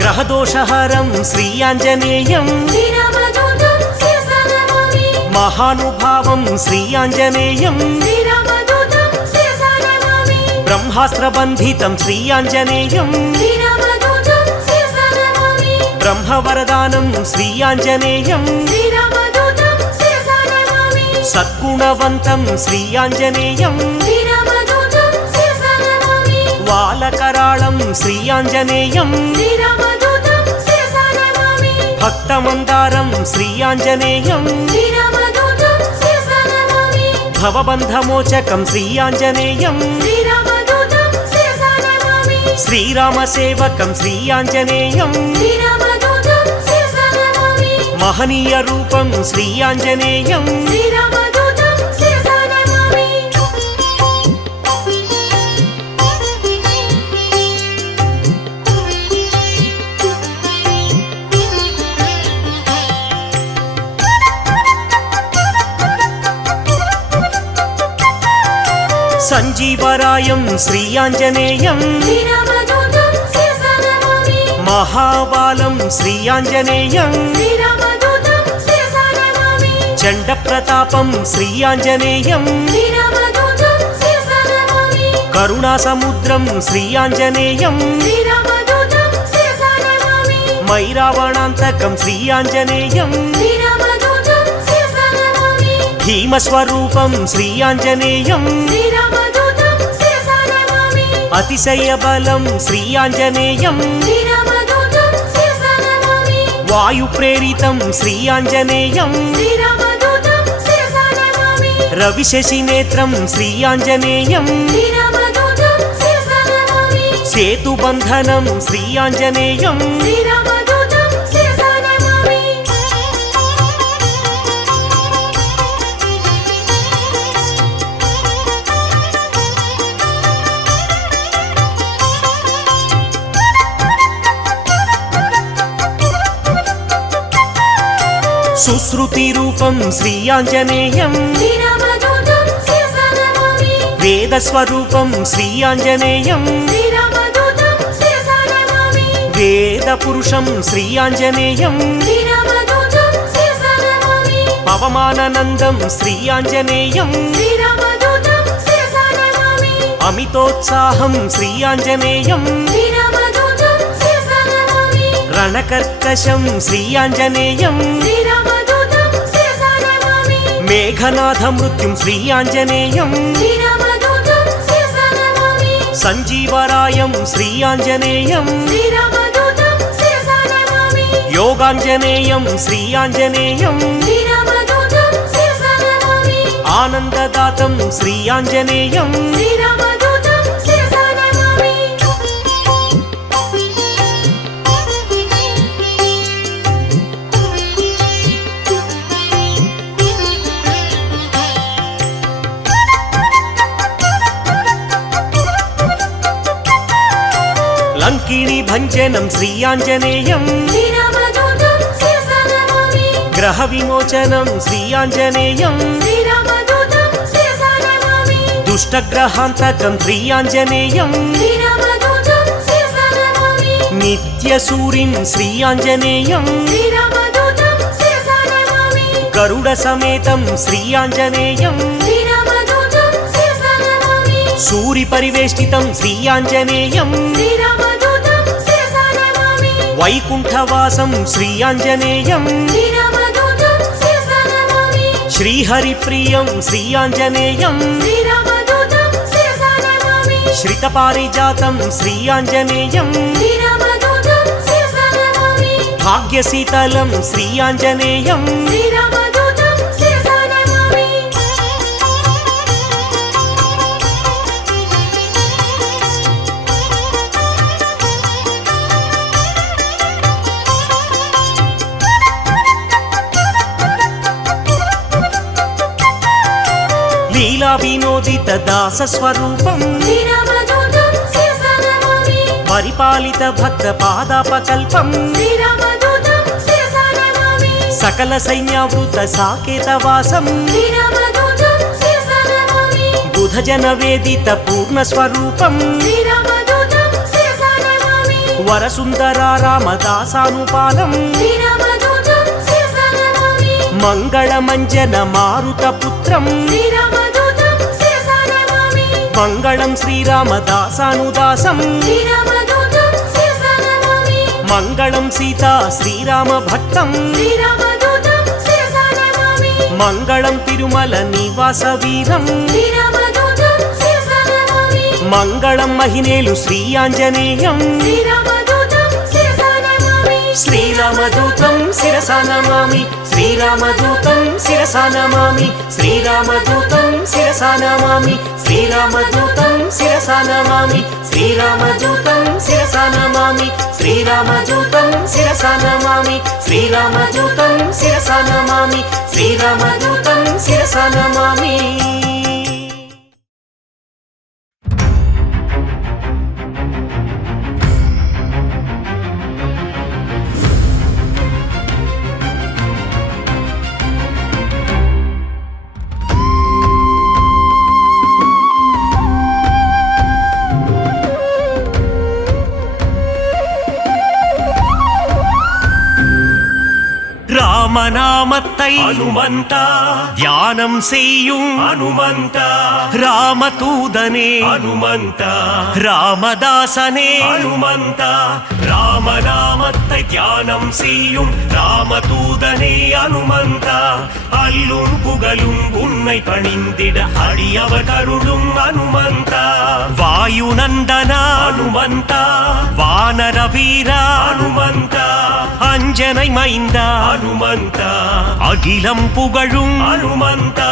గ్రహదోషహరం శ్రీ ఆంజనేయం శ్రీరామదూతం శిరసా నమామి మహానుభావం శ్రీ ఆంజనేయం శ్రీరామదూతం శిరసా నమామి బ్రహ్మాస్త్రబంధితం శ్రీ ఆంజనేయం శ్రీరామదూతం శిరసా నమామి బ్రహ్మవరదానం శ్రీ ఆంజనేయం శ్రీరామదూతం శిరసా నమామి సద్గుణవంతం శ్రీ ఆంజనేయం శ్రీరామదూతం శిరసా నమామి వాలకరాళం శ్రీ ఆంజనేయం శ్రీరామదూతం శిరసా నమామి భక్తమందారం శ్రీ ఆంజనేయం శ్రీరామదూతం శిరసా నమామి భవబంధమోచకం శ్రీ ఆంజనేయం శ్రీరామదూతం శిరసా నమామి శ్రీరామసేవకం శ్రీ ఆంజనేయం శ్రీరామదూతం శిరసా నమామి మహనీయ రూపం శ్రీ ఆంజనేయం శ్రీరామదూతం శిరసా నమామి సంజీవరాయం శ్రీ ఆంజనేయం శ్రీరామదూతం శిరసా నమామి మహాబాలం శ్రీ ఆంజనేయం శ్రీరామదూతం శిరసా నమామి చండ ప్రతాపం శ్రీ ఆంజనేయం శ్రీరామదూతం శిరసా నమామి కరుణా సముద్రం శ్రీ ఆంజనేయం శ్రీరామదూతం శిరసా నమామి మైరావణాంతకం శ్రీ ఆంజనేయం శ్రీరామదూతం శిరసా నమామి భీమస్వరూపం శ్రీ ఆంజనేయం శ్రీరామదూతం శిరసా నమామి అతిశయ బలం శ్రీ ఆంజనేయం శ్రీరామదూతం శిరసా నమామి వాయు ప్రేరితం శ్రీ ఆంజనేయం శ్రీరామదూతం శిరసా నమామి రవిశశి నేత్రం శ్రీ ఆంజనేయం శ్రీరామదూతం శిరసా నమామి సేతుబంధనం శ్రీ ఆంజనేయం శ్రీరామదూతం శిరసా నమామి సుశ్రుతి రూపం శ్రీ ఆంజనేయం శ్రీరామదూతం శిరసా నమామి వేదస్వరూపం శ్రీ ఆంజనేయం శ్రీరామదూతం శిరసా నమామి వేద పురుషం శ్రీ ఆంజనేయం శ్రీరామదూతం శిరసా నమామి పవమానందం శ్రీ ఆంజనేయం శ్రీరామదూతం శిరసా నమామి అమితోత్సాహం శ్రీ ఆంజనేయం శ్రీరామదూతం శిరసా నమామి రణకర్కశం శ్రీ ఆంజనేయం శ్రీరామదూతం శిరసా నమామి మేఘనాథ మృత్యుం శ్రీ ఆంజనేయం శ్రీరామదూతం శిరసా నమామి సంజీవరాయం శ్రీ ఆంజనేయం శ్రీరామదూతం శిరసా నమామి యోగాంజనేయం శ్రీ ఆంజనేయం శ్రీరామదూతం శిరసా నమామి ఆనందదాతం శ్రీ ఆంజనేయం శ్రీరామదూతం శిరసా నమామి లంకిణి భంజనం శ్రీ ఆంజనేయం శ్రీరామదూతం శిరసా నమామి గ్రహ విమోచనం శ్రీ ఆంజనేయం శ్రీరామదూతం శిరసా నమామి దుష్టగ్రహాంతకం శ్రీ ఆంజనేయం శ్రీరామదూతం శిరసా నమామి నిత్యసూరిం శ్రీ ఆంజనేయం శ్రీరామదూతం శిరసా నమామి గరుడ సమేతం శ్రీ ఆంజనేయం శ్రీరామదూతం శిరసా నమామి సూరి పరివేష్టితం శ్రీ ఆంజనేయం శ్రీరామదూతం శిరసా నమామి వైకుంఠవాసం శ్రీ ఆంజనేయం శ్రీరామదూతం శిరసా నమామి శ్రీహరిప్రియం శ్రీ ఆంజనేయం శ్రీరామదూతం శిరసా నమామి శ్రితపారిజాతం శ్రీ ఆంజనేయం శ్రీరామదూతం శిరసా నమామి భాగ్యశీతలం శ్రీ ఆంజనేయం శ్రీరామదూతం శిరసా నమామి లీలా వినోదిత దాస స్వరూపం శ్రీరామదూతం శిరసా నమామి పరిపాలిత భక్త పాదాపకల్పం శ్రీరామదూతం శిరసా నమామి సకల సైన్యావృత సాకేతవాసం శ్రీరామదూతం శిరసా నమామి బుధజన వేదిత పూర్ణ స్వరూపం శ్రీరామదూతం శిరసా నమామి వరసుందరారామదాసానుపాలం శ్రీరామదూతం శిరసా నమామి మంగళమంజన మారుత పుత్రం శ్రీరామదూతం శిరసా నమామి మంగళం శ్రీరామదాసానుదాసం శ్రీరామదూతం శిరసా నమామి మంగళం సీతా శ్రీరామ భక్తం శ్రీరామదూతం శిరసా నమామి మంగళం తిరుమల నివాస వీరం శ్రీరామదూతం శిరసా నమామి మంగళం మహినేలు శ్రీ ఆంజనేయం శ్రీరామదూతం శిరసా నమామి శ్రీరామదూతం శిరసా నమామి శ్రీరామదూతం శిరసా నమామి శ్రీరామదూతం శిరసా నమామి శ్రీరామదూతం శిరసా నమామి శ్రీరామదూతం శిరసా నమామి శ్రీరామదూతం శిరసా నమామి శ్రీరామదూతం శిరసా నమామి శ్రీరామదూతం శిరసా నమామి ராமநாமத்தை அனுமந்தா தியானம் செய்யும் அனுமந்தா ராமதூதனே அனுமந்தா ராமதாசனே அனுமந்தா ராமநாமத்தை தியானம் செய்யும் ராமதூதனே அனுமந்தா அல்லும் புகழும் உன்னை பணிந்திட அடியவர் கருளும் அனுமந்தா வாயுநந்தனா அனுமந்தா வானர வீரா அனுமந்தா அஞ்சனை மைந்தா அனுமந்தா அகிலம் புகழும் அனுமந்தா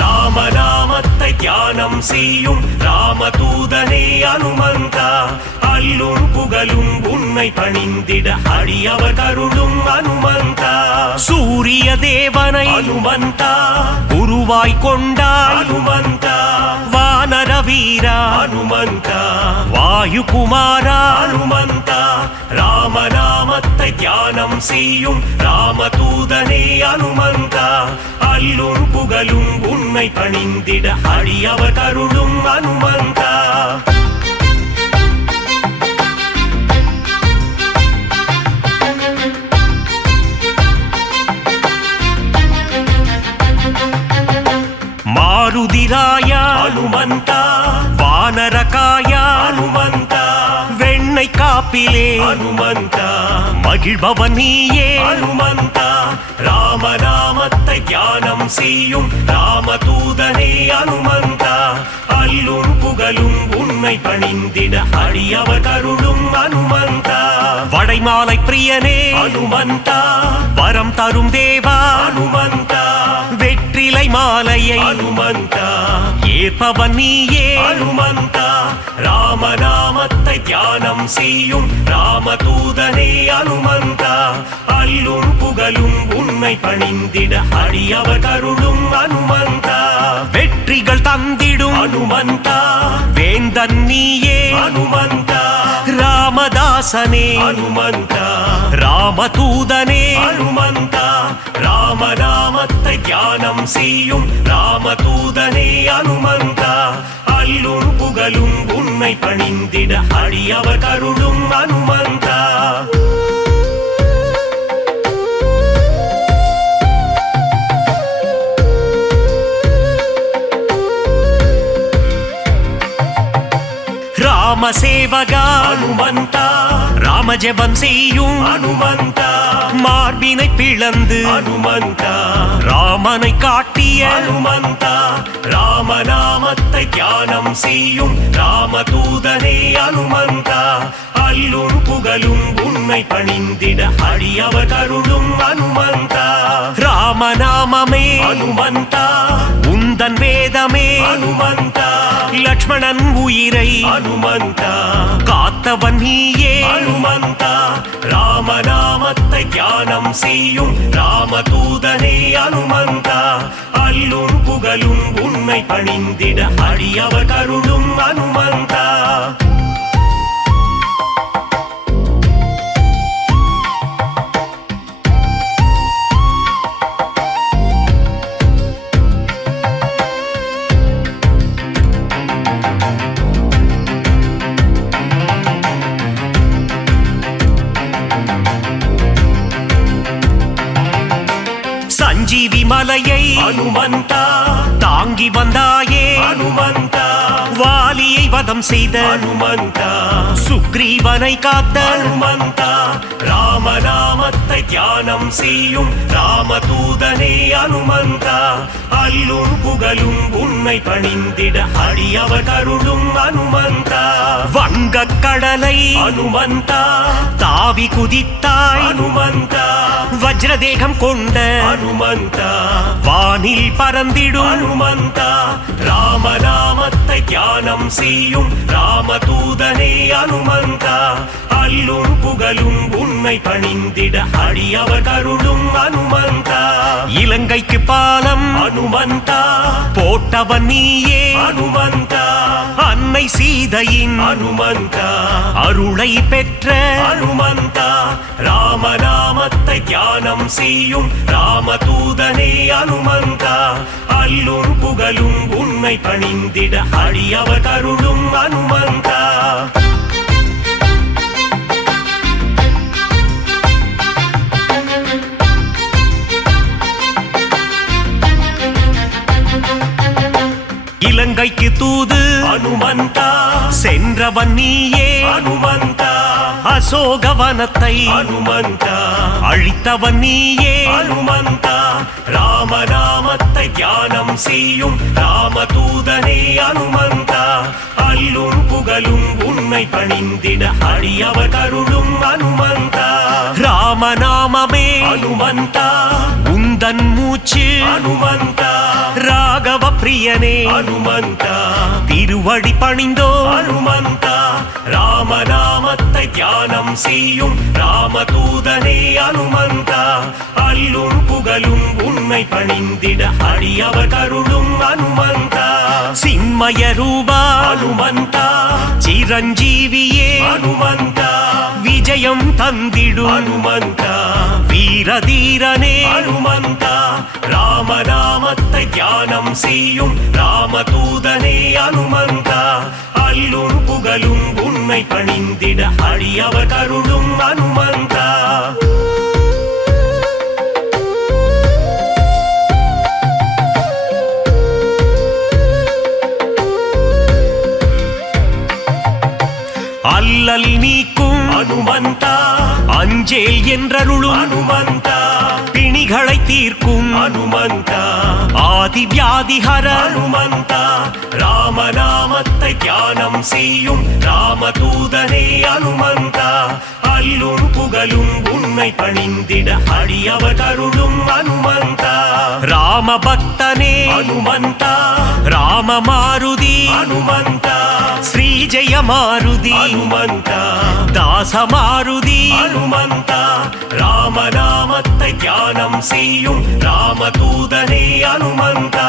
ராமநாமத்தை தியானம் செய்யும் ராமதூதனே அனுமந்தா அல்லும் புகழும் உன்னை பணிந்திட அடியவர் கருளும் அனுமந்தா சூரிய தேவனை அனுமந்தா குருவாய் கொண்டாய் அனுமந்தா வானர வீரா அனுமந்தா வாயுகுமாரா அனுமந்தா ராமநாமத்தை தியானம் செய்யும் ராமதூதனே அனுமந்தா அல்லும் புகழும் உன்னை பணிந்திட அடியவர் கருளும் அனுமந்தா மாருதிராயா அனுமந்தா வானரகாயா அனுமந்தா வெண்ணை காப்பிலே அனுமந்தா மகிழ்பவன் நீயே அனுமந்தா ராமநாமத்தை தியானம் செய்யும் ராமதூதனே அனுமந்தா அல்லும் புகழும் உன்னை பணிந்திட அடியவர் கருளும் அனுமந்தா வடைமாலை பிரியனே அனுமந்தா வரம் தரும் தேவா அனுமந்தா வெற்றிலை மாலையை அனுமந்தா ஏற்பவன் நீயே அனுமந்தா ராமநாமத்தை தியானம் செய்யும் ராமதூதனே அனுமந்தா அல்லும் புகழும் உன்னை பணிந்திட அடியவர் கருளும் அனுமந்தா வெற்றிகள் தந்திடும் அனுமந்தா வேந்தன் நீயே அனுமந்தா ராமதாசனே அனுமந்தா ராமதூதனே அனுமந்தா ராமநாமத்தை தியானம் செய்யும் ராமதூதனே அனுமந்தா அல்லும் புகழும் உன்னை பணிந்திட அடியவர் கருளும் அனுமந்தா ராமசேவகா அனுமந்தா ராமஜெபம் செய்யும் அனுமந்தா மார்பினை பிளந்து அனுமந்தா ராமனை காட்டிய அனுமந்தா ராமநாமத்தை தியானம் செய்யும் ராமதூதனே அனுமந்தா அல்லும் புகழும் உன்னை பணிந்திட அடியவர் கருளும் அனுமந்தா ராமநாமமே அனுமந்தா உந்தன் வேதமே அனுமந்தா லக்ஷ்மணன் உயிரை அனுமந்தா காத்தவன் நீயே அனுமந்தா ராமநாமத்தை தியானம் செய்யும் ராமதூதனே அனுமந்தா அல்லும் புகழும் உன்னை பணிந்திட அடியவர் கருளும் அனுமந்தா சஞ்சீவி மலையை அனுமந்தா தாங்கி வந்தாயே அனுமந்தா வாலியை வதம் செய்த அனுமந்தா சுக்ரீவனை காத்த அனுமந்தா ராமநாமத்தை தியானம் செய்யும் ராமதூதனே அனுமந்தா அல்லும் புகழும் உன்னை பணிந்திட அடியவர் கருளும் அனுமந்தா வங்கக் கடலை அனுமந்தா தாவி குதித்தாய் அனுமந்தா வஜ்ரதேகம் கொண்ட அனுமந்தா வானில் பறந்திடும் அனுமந்தா ராமநாமத்தை தியானம் செய்யும் ராமதூதனே அனுமந்தா அல்லும் புகழும் உன்னை பணிந்திட அடியவர் கருளும் அனுமந்தா இலங்கைக்கு பாலம் அனுமந்தா போட்டவன் நீயே அனுமந்தா அன்னை சீதையின் அனுமந்தா அருளை பெற்ற அனுமந்தா ராமநாமத்தை தியானம் செய்யும் ராமதூதனே அனுமந்தா அல்லும் புகழும் உன்னை பணிந்திட அடியவர் கருளும் அனுமந்தா இலங்கைக்கு தூது அனுமந்தா சென்றவன் நீயே அனுமந்தா அசோகவனத்தை அனுமந்தா அழித்தவன் நீயே அனுமந்தா ராமநாமத்தை தியானம் செய்யும் ராமதூதனே அனுமந்தா அல்லும் புகழும் உன்னை பணிந்திட அடியவர் கருளும் அனுமந்தா ராமநாமமே அனுமந்தா உந்தன் மூச்சு அனுமந்தா ராகவ பிரியனே அனுமந்தா திருவடி பணிந்தோ அனுமந்தா ராமநாமத்தை தியானம் செய்யும் ராமதூதனே அனுமந்தா அல்லும் புகழும் உன்னை பணிந்திட அடியவர் கருளும் அனுமந்தா சின்மய ரூபா அனுமந்தா சிரஞ்சீவியே அனுமந்தா விஜயம் தந்திடும் அனுமந்தா வீரதீரனே அனுமந்தா ராமநாமத்தை தியானம் செய்யும் ராமதூதனே அனுமந்தா அல்லும் புகழும் உன்னை பணிந்திட அடியவர் கருளும் அனுமந்தா அல்லல் நீக்கும் அனுமந்தா அஞ்சேல் என்றருளும் அனுமந்தா பிணிகளை தீர்க்கும் அனுமந்தா ஆதி வியாதிஹர அனுமந்தா ராமநாமத்தை தியானம் செய்யும் ராமதூதனே அனுமந்தா அல்லும் புகழும் உன்னை பணிந்திட அடியவர் கருளும் அனுமந்தா ராம பக்தனே அனுமந்தா ராம மாருதி அனுமந்தா ஸ்ரீஜய மாருதி அனுமந்தா தாச மாருதி அனுமந்தா ராமநாமத்தை தியானம் செய்யும் ராமதூதனே அனுமந்தா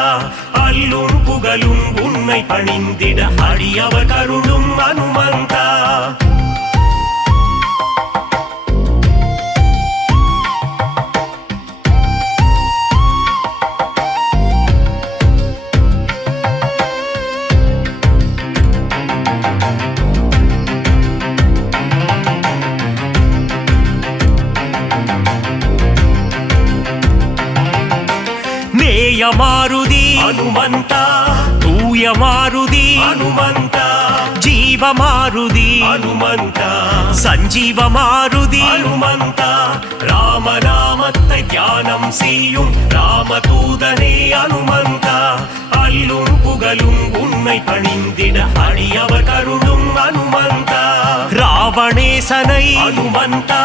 அல்லும் புகழும் உன்னை பணிந்திட அடியவர் கருளும் அனுமந்தா நேய மாருதி அனுமந்தா தூய மாருதி அனுமந்தா ஜீவ மாருதி அனுமந்தா சஞ்சீவ மாருதி அனுமந்தா ராமநாமத்தை தியானம் செய்யும் ராமதூதனே அனுமந்தா அல்லும் புகழும் உன்னை பணிந்திட அடியவர் கருளும் அனுமந்தா ராவணேசனை அனுமந்தா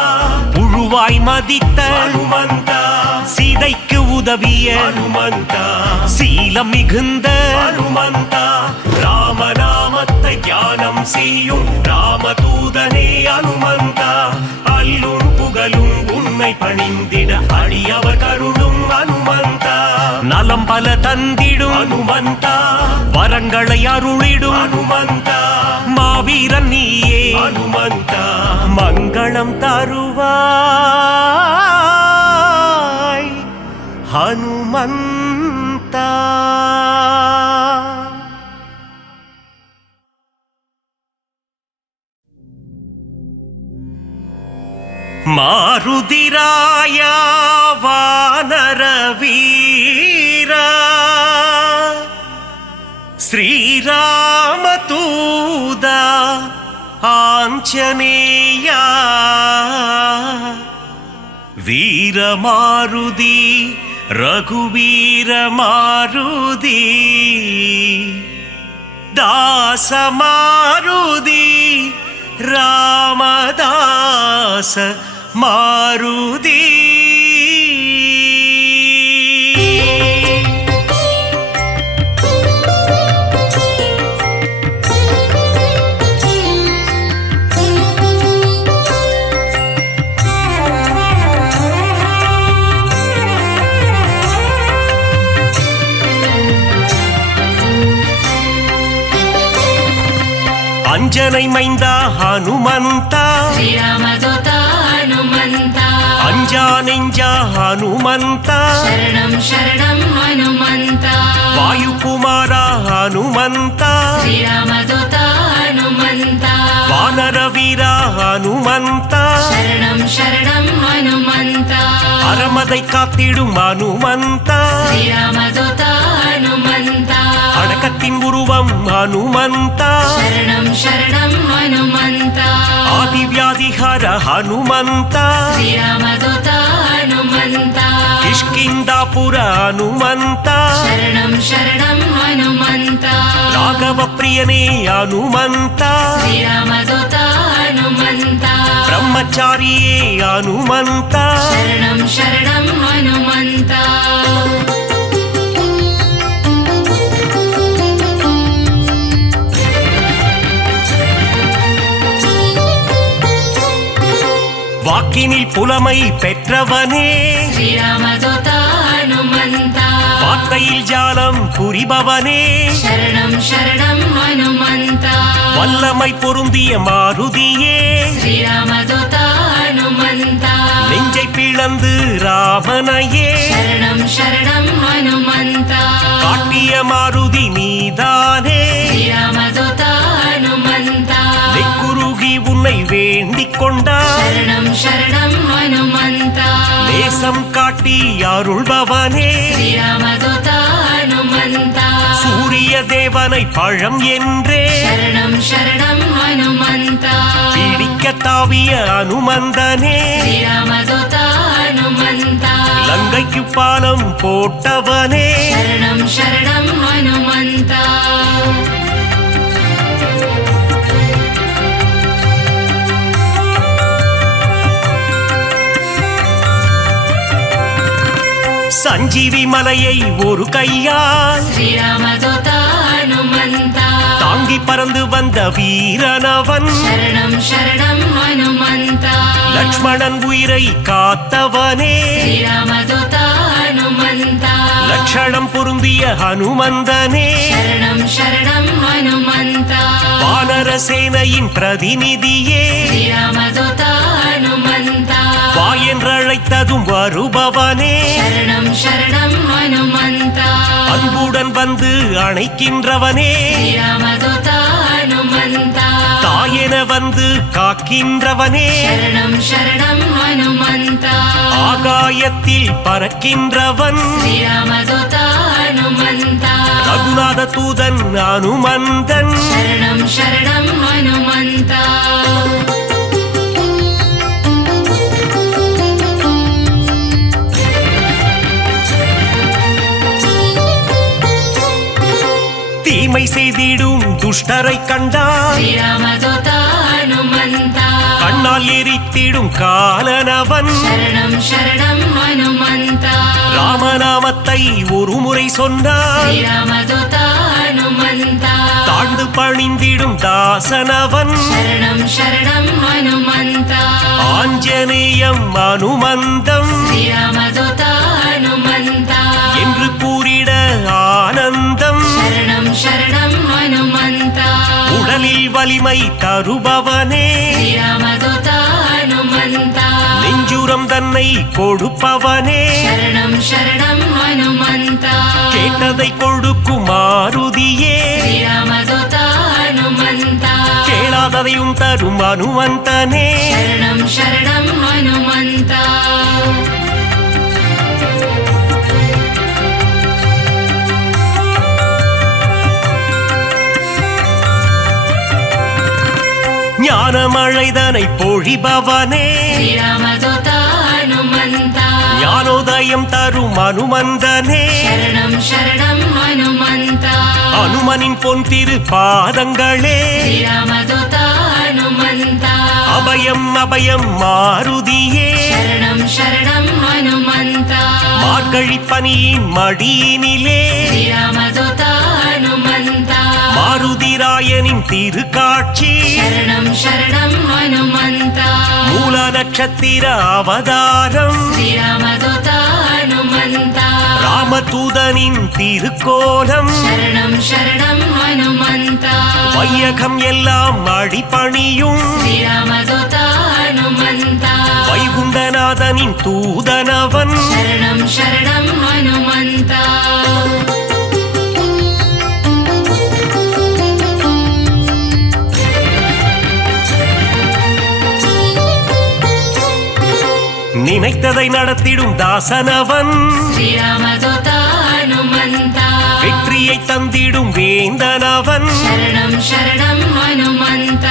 புழுவாய் மதித்த அனுமந்தா சீதைக்கு உதவிய அனுமந்தா சீலம் மிகுந்த அனுமந்தா ராமநாமத்தை தியானம் செய்யும் ராமதூதனே அனுமந்தா அல்லும் புகழும் உன்னை பணிந்திட அடியவர் கருளும் அனுமந்தா நலம் பல தந்திடும் அனுமந்தா வரங்களை அருளிடும் அனுமந்தா மாவீரன் நீயே அனுமந்தா மங்களம் தருவாய் ஹனுமந்தா மாருதிராய வானர வீரா ஸ்ரீராம தூதனே ಆಂಜನೇಯ ವೀರಮಾರುತಿ ರಘುವೀರ ಮಾರುತಿ ದಾಸ ಮಾರುತಿ ರಾಮದಾಸ ಮಾರುತಿ ಅಂಜನೈ ಮೈಂದ ಹನುಮಂತ ಶ್ರೀರಾಮದೂತ ಹನುಮಂತ ಅಂಜಾನೆಂಜ ಹನುಮಂತ ಶರಣಂ ಶರಣಂ ಹನುಮಂತ ವಾಯುಕುಮಾರ ಹನುಮಂತ ಶ್ರೀರಾಮದೂತ ಹನುಮಂತ ವಾನರ ವೀರ ಹನುಮಂತ ಶರಣಂ ಶರಣಂ ಹನುಮಂತ ಅರಮದೈ ಕಾத்திடும் ಹನುಮಂತ ಶ್ರೀರಾಮದೂತ ಹನುಮಂತ அடக்கத்தின் உருவம் ஹனுமந்த ಶರಣಂ ಶರಣಂ ಹನುಮಂತ ஆதிவியாதிஹர ஹனுமந்த ಶ್ರೀರಾಮದೂತ ಹನುಮಂತ ಕಿಷ್ಕಿಂದಾಪುರ ಹನುಮಂತ ಶರಣಂ ಶರಣಂ ಹನುಮಂತ ರಾಘವ ಪ್ರಿಯನೇ ಹನುಮಂತ ಶ್ರೀರಾಮದೂತ ಹನುಮಂತ ಬ್ರಹ್ಮಚಾರಿಯೇ ಹನುಮಂತ ಶರಣಂ ಶರಣಂ ಹನುಮಂತ வாக்கினில் புலமை பெற்றவனே ಶ್ರೀರಾಮದೂತ ಹನುಮಂತ வார்த்தையில் ஜாலம் புரிபவனே ಶರಣಂ ಶರಣಂ ಹನುಮಂತ வல்லமை பொருந்திய மாருதியே ಶ್ರೀರಾಮದೂತ ಹನುಮಂತ நெஞ்சை பிளந்து ராமனையே ಶರಣಂ ಶರಣಂ ಹನುಮಂತ காட்டிய மாருதி நீதானே ಶ್ರೀರಾಮದೂತ ಹನುಮಂತ நெக்குருகி உன்னை வேண்டிக் கொண்டார் ಶರಣಂ ಶರಣಂ ಹನುಮಂತ நேசம் காட்டி அருள்பவனே ಶ್ರೀರಾಮದೂತ ಹನುಮಂತ சூரிய தேவனை பழம் என்றே ಶರಣಂ ಶರಣಂ ಹನುಮಂತ பிடிக்க தாவிய அனுமந்தனே ಶ್ರೀರಾಮದೂತ ಹನುಮಂತ லங்கைக்கு பாலம் போட்டவனே ಶರಣಂ ಶರಣಂ ಹನುಮಂತ சஞ்சீவி மலையை ஒரு கையால் ಶ್ರೀರಾಮದೂತ ಹನುಮಂತ தாங்கி பறந்து வந்த வீரனவன் ಶರಣಂ ಶರಣಂ ಹನುಮಂತ லக்ஷ்மணன் உயிரை காத்தவனே ಶ್ರೀರಾಮದೂತ ಹನುಮಂತ லட்சணம் பொருந்திய ஹனுமந்தனே ಶರಣಂ ಶರಣಂ ಹನುಮಂತ வானர சேனையின் பிரதிநிதியே ಶ್ರೀರಾಮದೂತ ಹನುಮಂತ வா என்றழைத்ததும் வருபவனே ಶರಣಂ ಶರಣಂ ಹನುಮಂತ அன்புடன் வந்து அணைக்கின்றவனே ಶ್ರೀರಾಮದೂತ ಹನುಮಂತ தாயென வந்து காக்கின்றவனே ಶರಣಂ ಶರಣಂ ಹನುಮಂತ ஆகாயத்தில் பறக்கின்றவன் ಶ್ರೀರಾಮದೂತ ಹನುಮಂತ ரகுநாத தூதன் அனுமந்தன் ಶರಣಂ ಶರಣಂ ಹನುಮಂತ தீமை செய்திடும் துஷ்டரை கண்டால் ಶ್ರೀರಾಮದೂತ ಹನುಮಂತ கண்ணால் எரித்திடும் காலனவன் ಶರಣಂ ಶರಣಂ ಹನುಮಂತ ராமநாமத்தை ஒரு முறை சொன்னால் ಶ್ರೀರಾಮದೂತ ಹನುಮಂತ தாழ்ந்து பணிந்திடும் தாசனவன் ಶರಣಂ ಶರಣಂ ಹನುಮಂತ ஆஞ்சநேயம் அனுமந்தம் ಶ್ರೀರಾಮದೂತ ಹನುಮಂತ என்று கூறிட ஆனந்தம் ಶರಣಂ ಶರಣಂ ಹನುಮಂತ உடலில் வலிமை தருபவனே ಶ್ರೀರಾಮದೂತ ಹನುಮಂತ நெஞ்சுரம் தன்னை கொடுப்பவனே ಶರಣಂ ಶರಣಂ ಹನುಮಂತ கேட்டதை கொடுக்கும் மாருதியே ಶ್ರೀರಾಮದೂತ ಹನುಮಂತ கேளாததையும் தரும் அனுமந்தனே ಶರಣಂ ಶರಣಂ ಹನುಮಂತ ஞானமழைதனை பொழிபவனே ಶ್ರೀರಾಮದೂತ ಹನುಮಂತ ஞானோதயம் தரும் அனுமந்தனே ಶರಣಂ ಶರಣಂ ಹನುಮಂತ அனுமனின் பொன் திரு பாதங்களே ಶ್ರೀರಾಮದೂತ ಹನುಮಂತ அபயம் அபயம் மாருதியே ಶರಣಂ ಶರಣಂ ಹನುಮಂತ மார்கழி பனியின் மடியினிலே ಶ್ರೀರಾಮದೂತ ಹನುಮಂತ மாருதிராயனின் திருக்காட்சி ಶರಣಂ ಶರಣಂ ಹನುಮಂತ மூல நட்சத்திர அவதாரம் ಶ್ರೀರಾಮದೂತ ಹನುಮಂತ ராமதூதனின் திருக்கோலம் ಶರಣಂ ಶರಣಂ ಹನುಮಂತ வையகம் எல்லாம் அடிபணியும் ಶ್ರೀರಾಮದೂತ ಹನುಮಂತ வைகுண்டநாதனின் தூதனவன் ಶರಣಂ ಶರಣಂ ಹನುಮಂತ நினைத்ததை நடத்திடும் தாசனவன் ಶ್ರೀರಾಮದೂತ ಹನುಮಂತ வெற்றியை தந்திடும் வேந்தனவன் ಶರಣಂ ಶರಣಂ ಹನುಮಂತ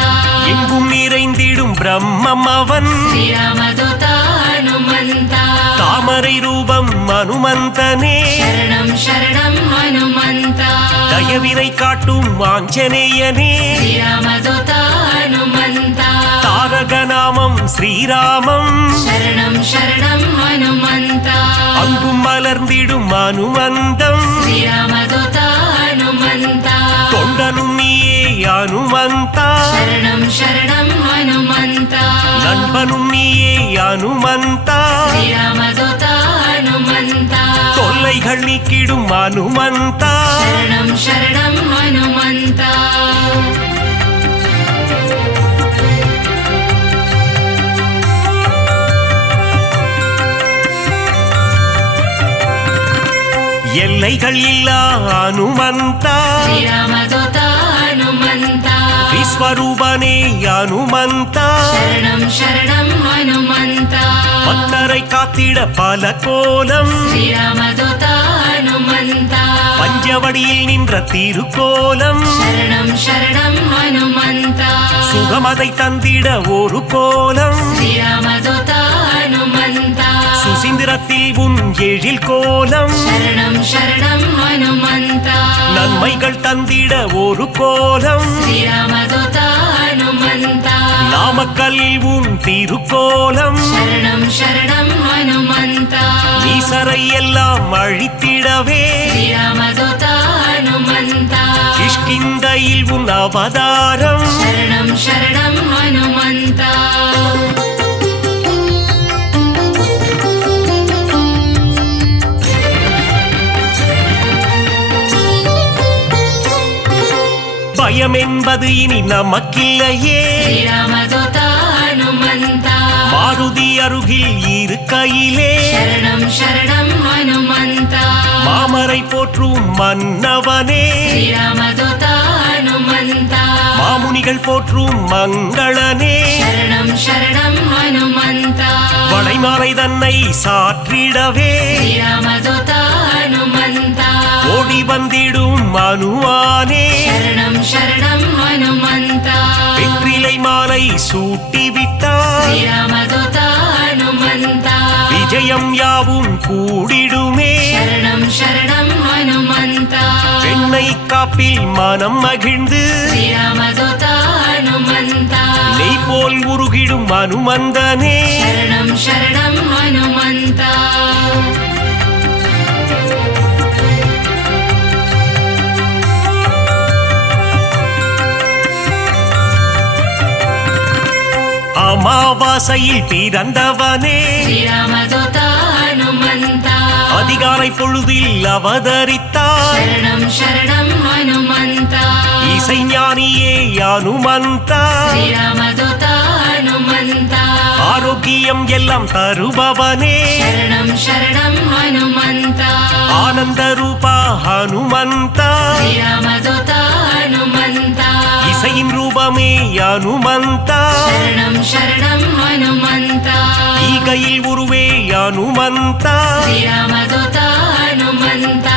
எங்கும் நிறைந்திடும் பிரம்மம் அவன் ಶ್ರೀರಾಮದೂತ ಹನುಮಂತ தாமரை ரூபம் அனுமந்தனே ಶರಣಂ ಶರಣಂ ಹನುಮಂತ தயவினை காட்டும் ஆஞ்சநேயனே ಶ್ರೀರಾಮದೂತ ಹನುಮಂತ தாரக நாமம் ஸ்ரீராமம் ಶರಣಂ ಶರಣಂ ಹನುಮಂತ அங்கும் மலர்ந்திடும் அனுமந்தம் ಶ್ರೀರಾಮದೂತ ಹನುಮಂತ தொண்டனும் நீயே அனுமந்தா ಶರಣಂ ಶರಣಂ ಹನುಮಂತ நண்பனும் நீயே அனுமந்தா ಶ್ರೀರಾಮದೂತ ಹನುಮಂತ தொல்லைகள் நீக்கிடும் அனுமந்தா ಶರಣಂ ಶರಣಂ ಹನುಮಂತ எல்லைகள் இல்லா அனுமந்தா ಶ್ರೀರಾಮದೂತ ಹನುಮಂತ விஸ்வரூபனே அனுமந்தா ಶರಣಂ ಶರಣಂ ಹನುಮಂತ பக்தரை காத்திட பல கோலம் ಶ್ರೀರಾಮದೂತ ಹನುಮಂತ பஞ்சவடியில் நின்ற திருக்கோலம் ಶರಣಂ ಶರಣಂ ಹನುಮಂತ சுகமதை தந்திட ஒரு கோலம் ಶ್ರೀರಾಮದೂತ ಹನುಮಂತ சுசீந்திரத்தில் உன் எழில் கோலம் ಶರಣಂ ಶರಣಂ ಹನುಮಂತ நன்மைகள் தந்திட ஒரு கோலம் ಶ್ರೀರಾಮದೂತ ಹನುಮಂತ நாமக்கல்லில் உன் திருக்கோலம் ಶರಣಂ ಶರಣಂ ಹನುಮಂತ ஈசரை எல்லாம் அழித்திடவே ಶ್ರೀರಾಮದೂತ ಹನುಮಂತ கிஷ்கிந்தையில் உன் அவதாரம் ಶರಣಂ ಶರಣಂ ಹನುಮಂತ பயம் என்பது இனி நமக்கில்லையே ಶ್ರೀರಾಮದೂತ ಹನುಮಂತ மாருதி அருகில் இருக்கையிலே ಶರಣಂ ಶರಣಂ ಹನುಮಂತ மாமரை போற்றும் மன்னவனே ಶ್ರೀರಾಮದೂತ ಹನುಮಂತ மாமுனிகள் போற்றும் மங்களனே ಶರಣಂ ಶರಣಂ ಹನುಮಂತ வளைமாலை தன்னை சாற்றிடவே ಶ್ರೀರಾಮದೂತ ಹನುಮಂತ ஓடி வந்திடும் மனுவானே ಶರಣಂ ಶರಣಂ ಹನುಮಂತ வெற்றிலை மாலை சூட்டிவிட்டார் ಶ್ರೀರಾಮದೂತ ಹನುಮಂತ விஜயம் யாவும் கூடிடுமே ಶರಣಂ ಶರಣಂ ಹನುಮಂತ பெண்ணை காப்பில் மனம் மகிழ்ந்து ಶ್ರೀರಾಮದೂತ ಹನುಮಂತ நெய் போல் உருகிடும் அனுமந்தனே ಶರಣಂ ಶರಣಂ ಹನುಮಂತ அமாவாசையில் பிறந்தவனே ಶ್ರೀರಾಮದೂತ ಹನುಮಂತ அதிகாலை பொழுதில் அவதரித்தார் ಶರಣಂ ಶರಣಂ ಹನುಮಂತ இசைஞானியே அனுமந்தா ಶ್ರೀರಾಮದೂತ ಹನುಮಂತ ஆரோக்கியம் எல்லாம் தருபவனே ಶರಣಂ ಶರಣಂ ಹನುಮಂತ ஆனந்த ரூபா ஹனுமந்தா ಶ್ರೀರಾಮದೂತ ಹನುಮಂತ இசையின் ரூபமே அனுமந்தா ಶರಣಂ ಶರಣಂ ಹನುಮಂತ ஈகையில் உருவே அனுமந்தா ಶ್ರೀರಾಮದೂತ ಹನುಮಂತ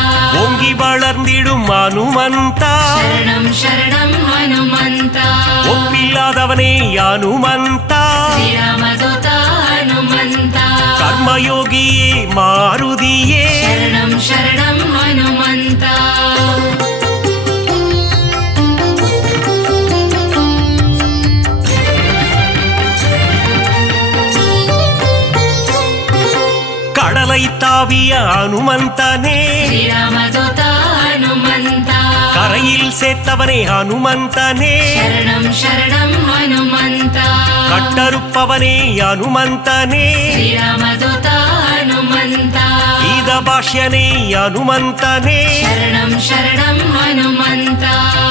ஓங்கி வளர்ந்திடும் அனுமந்தா ಶರಣಂ ಶರಣಂ ಹನುಮಂತ ஒப்பில்லாதவனே ಹನುಮಂತ ಶ್ರೀರಾಮದೂತ ಹನುಮಂತ ಕರ್ಮಯೋಗಿಯೇ ಮಾರುತಿಯೇ ಶರಣಂ ಶರಣಂ ಹನುಮಂತ கடலை தாவிய ஹனுமந்தனே ಶ್ರೀರಾಮದೂತ ಹನುಮಂತ கரையில் சேர்த்தவனே ஹனுமந்தனே ಶರಣಂ ಶರಣಂ ಹನುಮಂತ கட்டறுப்பவனே ஹனுமந்தனே ಶ್ರೀರಾಮದೂತ ಹನುಮಂತ ಗೀತ ಭಾಷ್ಯನೇ ಹನುಮಂತನೇ ಶರಣಂ ಶರಣಂ ಹನುಮಂತ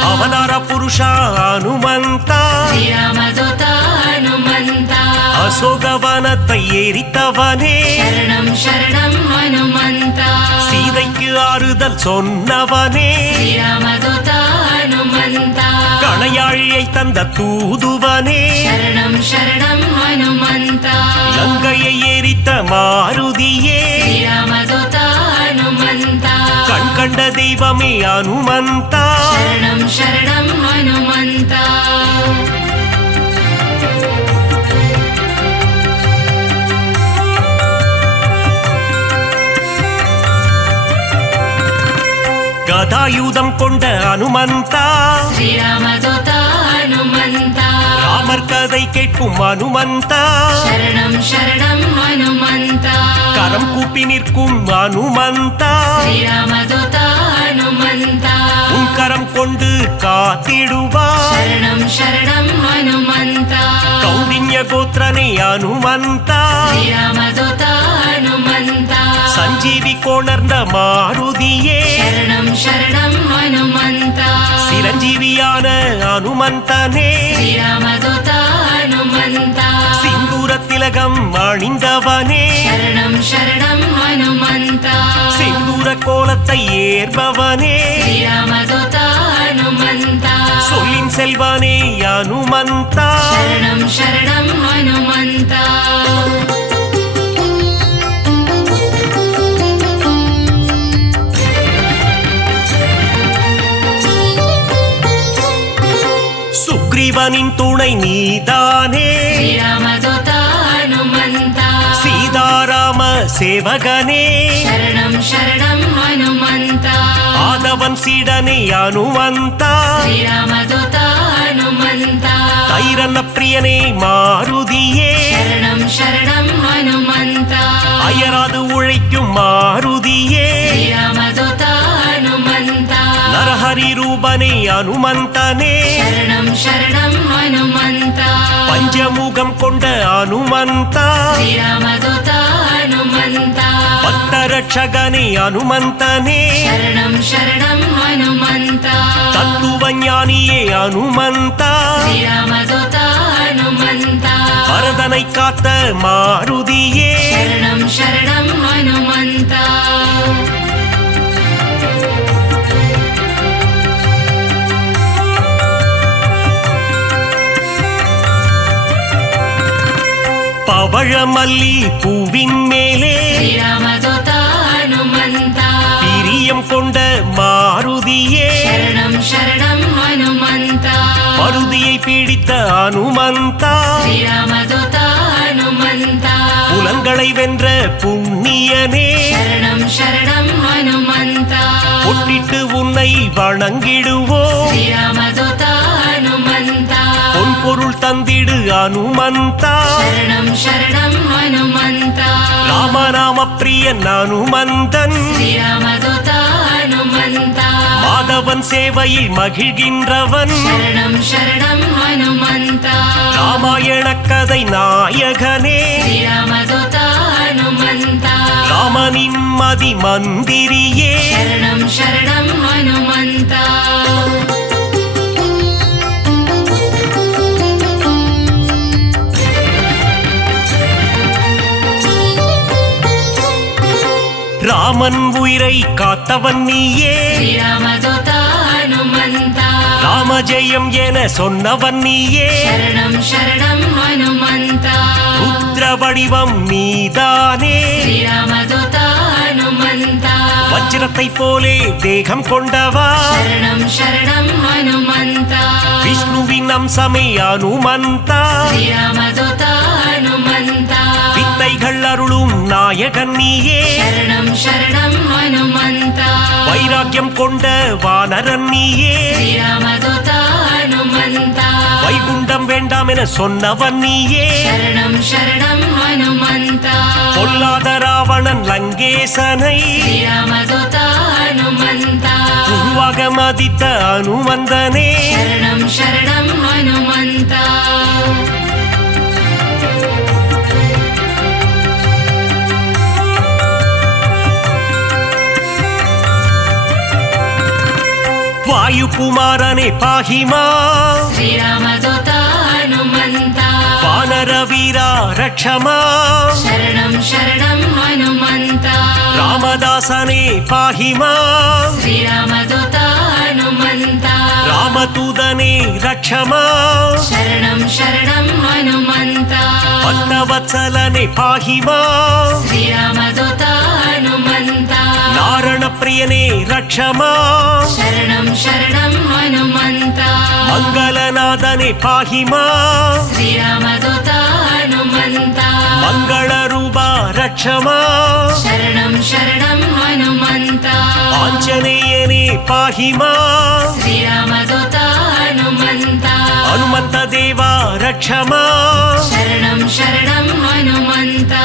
ಅವತಾರ ಪುರುಷ ಹನುಮಂತ ಶ್ರೀರಾಮದೂತ ಹನುಮಂತ அசோகவனத்தை எரித்தவனே ಶರಣಂ ಶರಣಂ ಹನುಮಂತ சீதைக்கு ஆறுதல் சொன்னவனே ಶ್ರೀರಾಮದೂತ ಹನುಮಂತ கணையாழியை தந்த தூதுவனே ಶರಣಂ ಶರಣಂ ಹನುಮಂತ லங்கையை எரித்த மாருதியே ಶ್ರೀರಾಮದೂತ ಹನುಮಂತ கண் கண்ட தெய்வமே ஹனுமந்த ಶರಣಂ ಶರಣಂ ಹನುಮಂತ கதாயுதம் கொண்ட ஹனுமந்த ಶ್ರೀರಾಮದೂತ ಹನುಮಂತ ராமர் கதை கேட்கும் ஹனுமந்த ಶರಣಂ ಶರಣಂ ಹನುಮಂತ கரம் கூப்பி நிற்கும் ஹனுமந்த ಶ್ರೀರಾಮದೂತ ಹನುಮಂತ உன் கரம் கொண்டு காத்திடுவார் ಶರಣಂ ಶರಣಂ ಹನುಮಂತ கௌண்டின்ய கோத்திரனே ஹனுமந்த ಶ್ರೀರಾಮದೂತ ಹನುಮಂತ சஞ்சீவி கொணர்ந்த மாருதியே ಶರಣಂ ಶರಣಂ ಹನುಮಂತ சிரஞ்சீவியான ஹனுமந்தனே ಶ್ರೀರಾಮದೂತ ಹನುಮಂತ சிந்தூர திலகம் அணிந்தவனே ಶರಣಂ ಶರಣಂ ಹನುಮಂತ சிந்தூர கோலத்தை ஏற்பவனே ಶ್ರೀರಾಮದೂತ ಹನುಮಂತ சொல்லின் செல்வனே ஹனுமந்த ಶರಣಂ ಶರಣಂ ಹನುಮಂತ சுக்ரீவனின் துணை நீதானே ಶ್ರೀರಾಮದೂತ ಹನುಮಂತ சீதாராம சேவகனே ಶರಣಂ ಶರಣಂ ಹನುಮಂತ ஆதவன் சீடனே ஹனுமந்த ಶ್ರೀರಾಮದೂತ ಹನುಮಂತ தைரன பிரியனே மாருதியே ಶರಣಂ ಶರಣಂ ಹನುಮಂತ அயராது உழைக்கும் மாருதியே ಶ್ರೀರಾಮದೂತ ಹನುಮಂತ நரஹரி ரூபனே ஹனுமந்தனே ಶರಣಂ ಶರಣಂ ಹನುಮಂತ பஞ்சமுகம் கொண்ட ஹனுமந்த ಶ್ರೀರಾಮದೂತ ಹನುಮಂತ பக்தரட்சகனே ஹனுமந்தனே ಶರಣಂ ಶರಣಂ ಹನುಮಂತ தத்துவ ஞானியே ஹனுமந்த ಶ್ರೀರಾಮದೂತ ಹನುಮಂತ பரதனை காத்த மாருதியே ಶರಣಂ ಶರಣಂ ಹನುಮಂತ பவழமல்லி பூவின் மேலே ಶ್ರೀರಾಮದೂತ ಹನುಮಂತ பிரியம் கொண்ட மாருதியே ಶರಣಂ ಶರಣಂ ಹನುಮಂತ மருதியை பிடித்த ஹனுமந்த ಶ್ರೀರಾಮದೂತ ಹನುಮಂತ புலன்களை வென்ற புண்ணியனே ಶರಣಂ ಶರಣಂ ಹನುಮಂತ பொட்டிட்டு உன்னை வணங்கிடுவோம் ಶ್ರೀರಾಮದೂತ ಹನುಮಂತ பொன் பொருள் தந்திடு ஹனுமந்த ಶರಣಂ ಶರಣಂ ಹನುಮಂತ ராமநாம பிரியன் ஹனுமந்தன் ಶ್ರೀರಾಮದೂತ ಹನುಮಂತ மாதவன் சேவையில் மகிழ்கின்றவன் ಶರಣಂ ಶರಣಂ ಹನುಮಂತ ராமாயண கதை நாயகனே ಶ್ರೀರಾಮದೂತ ಹನುಮಂತ ராமனின் மதி மந்திரியே ಶರಣಂ ಶರಣಂ ಹನುಮಂತ ராமன் உயிரை காத்தவன் நீயே ಶ್ರೀರಾಮದೂತ ಹನುಮಂತ ராமஜெயம் என சொன்னவன் நீயே ಶರಣಂ ಶರಣಂ ಹನುಮಂತ ருத்ர வடிவம் நீதானே ಶ್ರೀರಾಮದೂತ ಹನುಮಂತ வஜ்ரத்தை போலே தேகம் கொண்டவா शरणं शरणं हनुमन्ता விஷ்ணுவின் அம்சமே அனுமந்தா श्रीरामदूता हनुमन्ता வித்தைகள் அருளும் நாயகன் நீயே शरणं शरणं हनुमन्ता வைராக்கியம் கொண்ட வானரன் நீயே श्रीरामदूता हनुमन्ता வைகுண்டம் வேண்டாம் என சொன்னவன் நீயே शरणं शरणं हनुमन्ता பொல்லாத ராவணன் லங்கேசனை श्रीरामदूता हनुमन्ता உருவாக மதித்த அனுமந்தனே शरणं शरणं हनुमन्ता வாயுகுமாரனே பாஹிமா श्रीरामदूता हनुमन्ता வானர வீரா ரக்ஷமா शरणं शरणं हनुमन्ता ராமதாசனே பாஹிமா श्रीरामदूता हनुमन्ता ராமதூதனே ரக்ஷமா शरणं शरणं हनुमन्ता பக்தவத்சலனே பாஹிமா श्रीरामदूता हनुमन्ता நாரண பிரியனே ரக்ஷமா शरणं शरणं हनुमन्ता மங்களநாதனே பாஹிமா श्रीरामदूता हनुमन्ता மங்கள ரூபா ரக்ஷமா शरणं शरणं हनुमन्ता ஆஞ்சநேயனே பாஹிமா श्रीरामदूता हनुमन्ता ஹனுமந்த தேவா ரக்ஷமா शरणं शरणं हनुमन्ता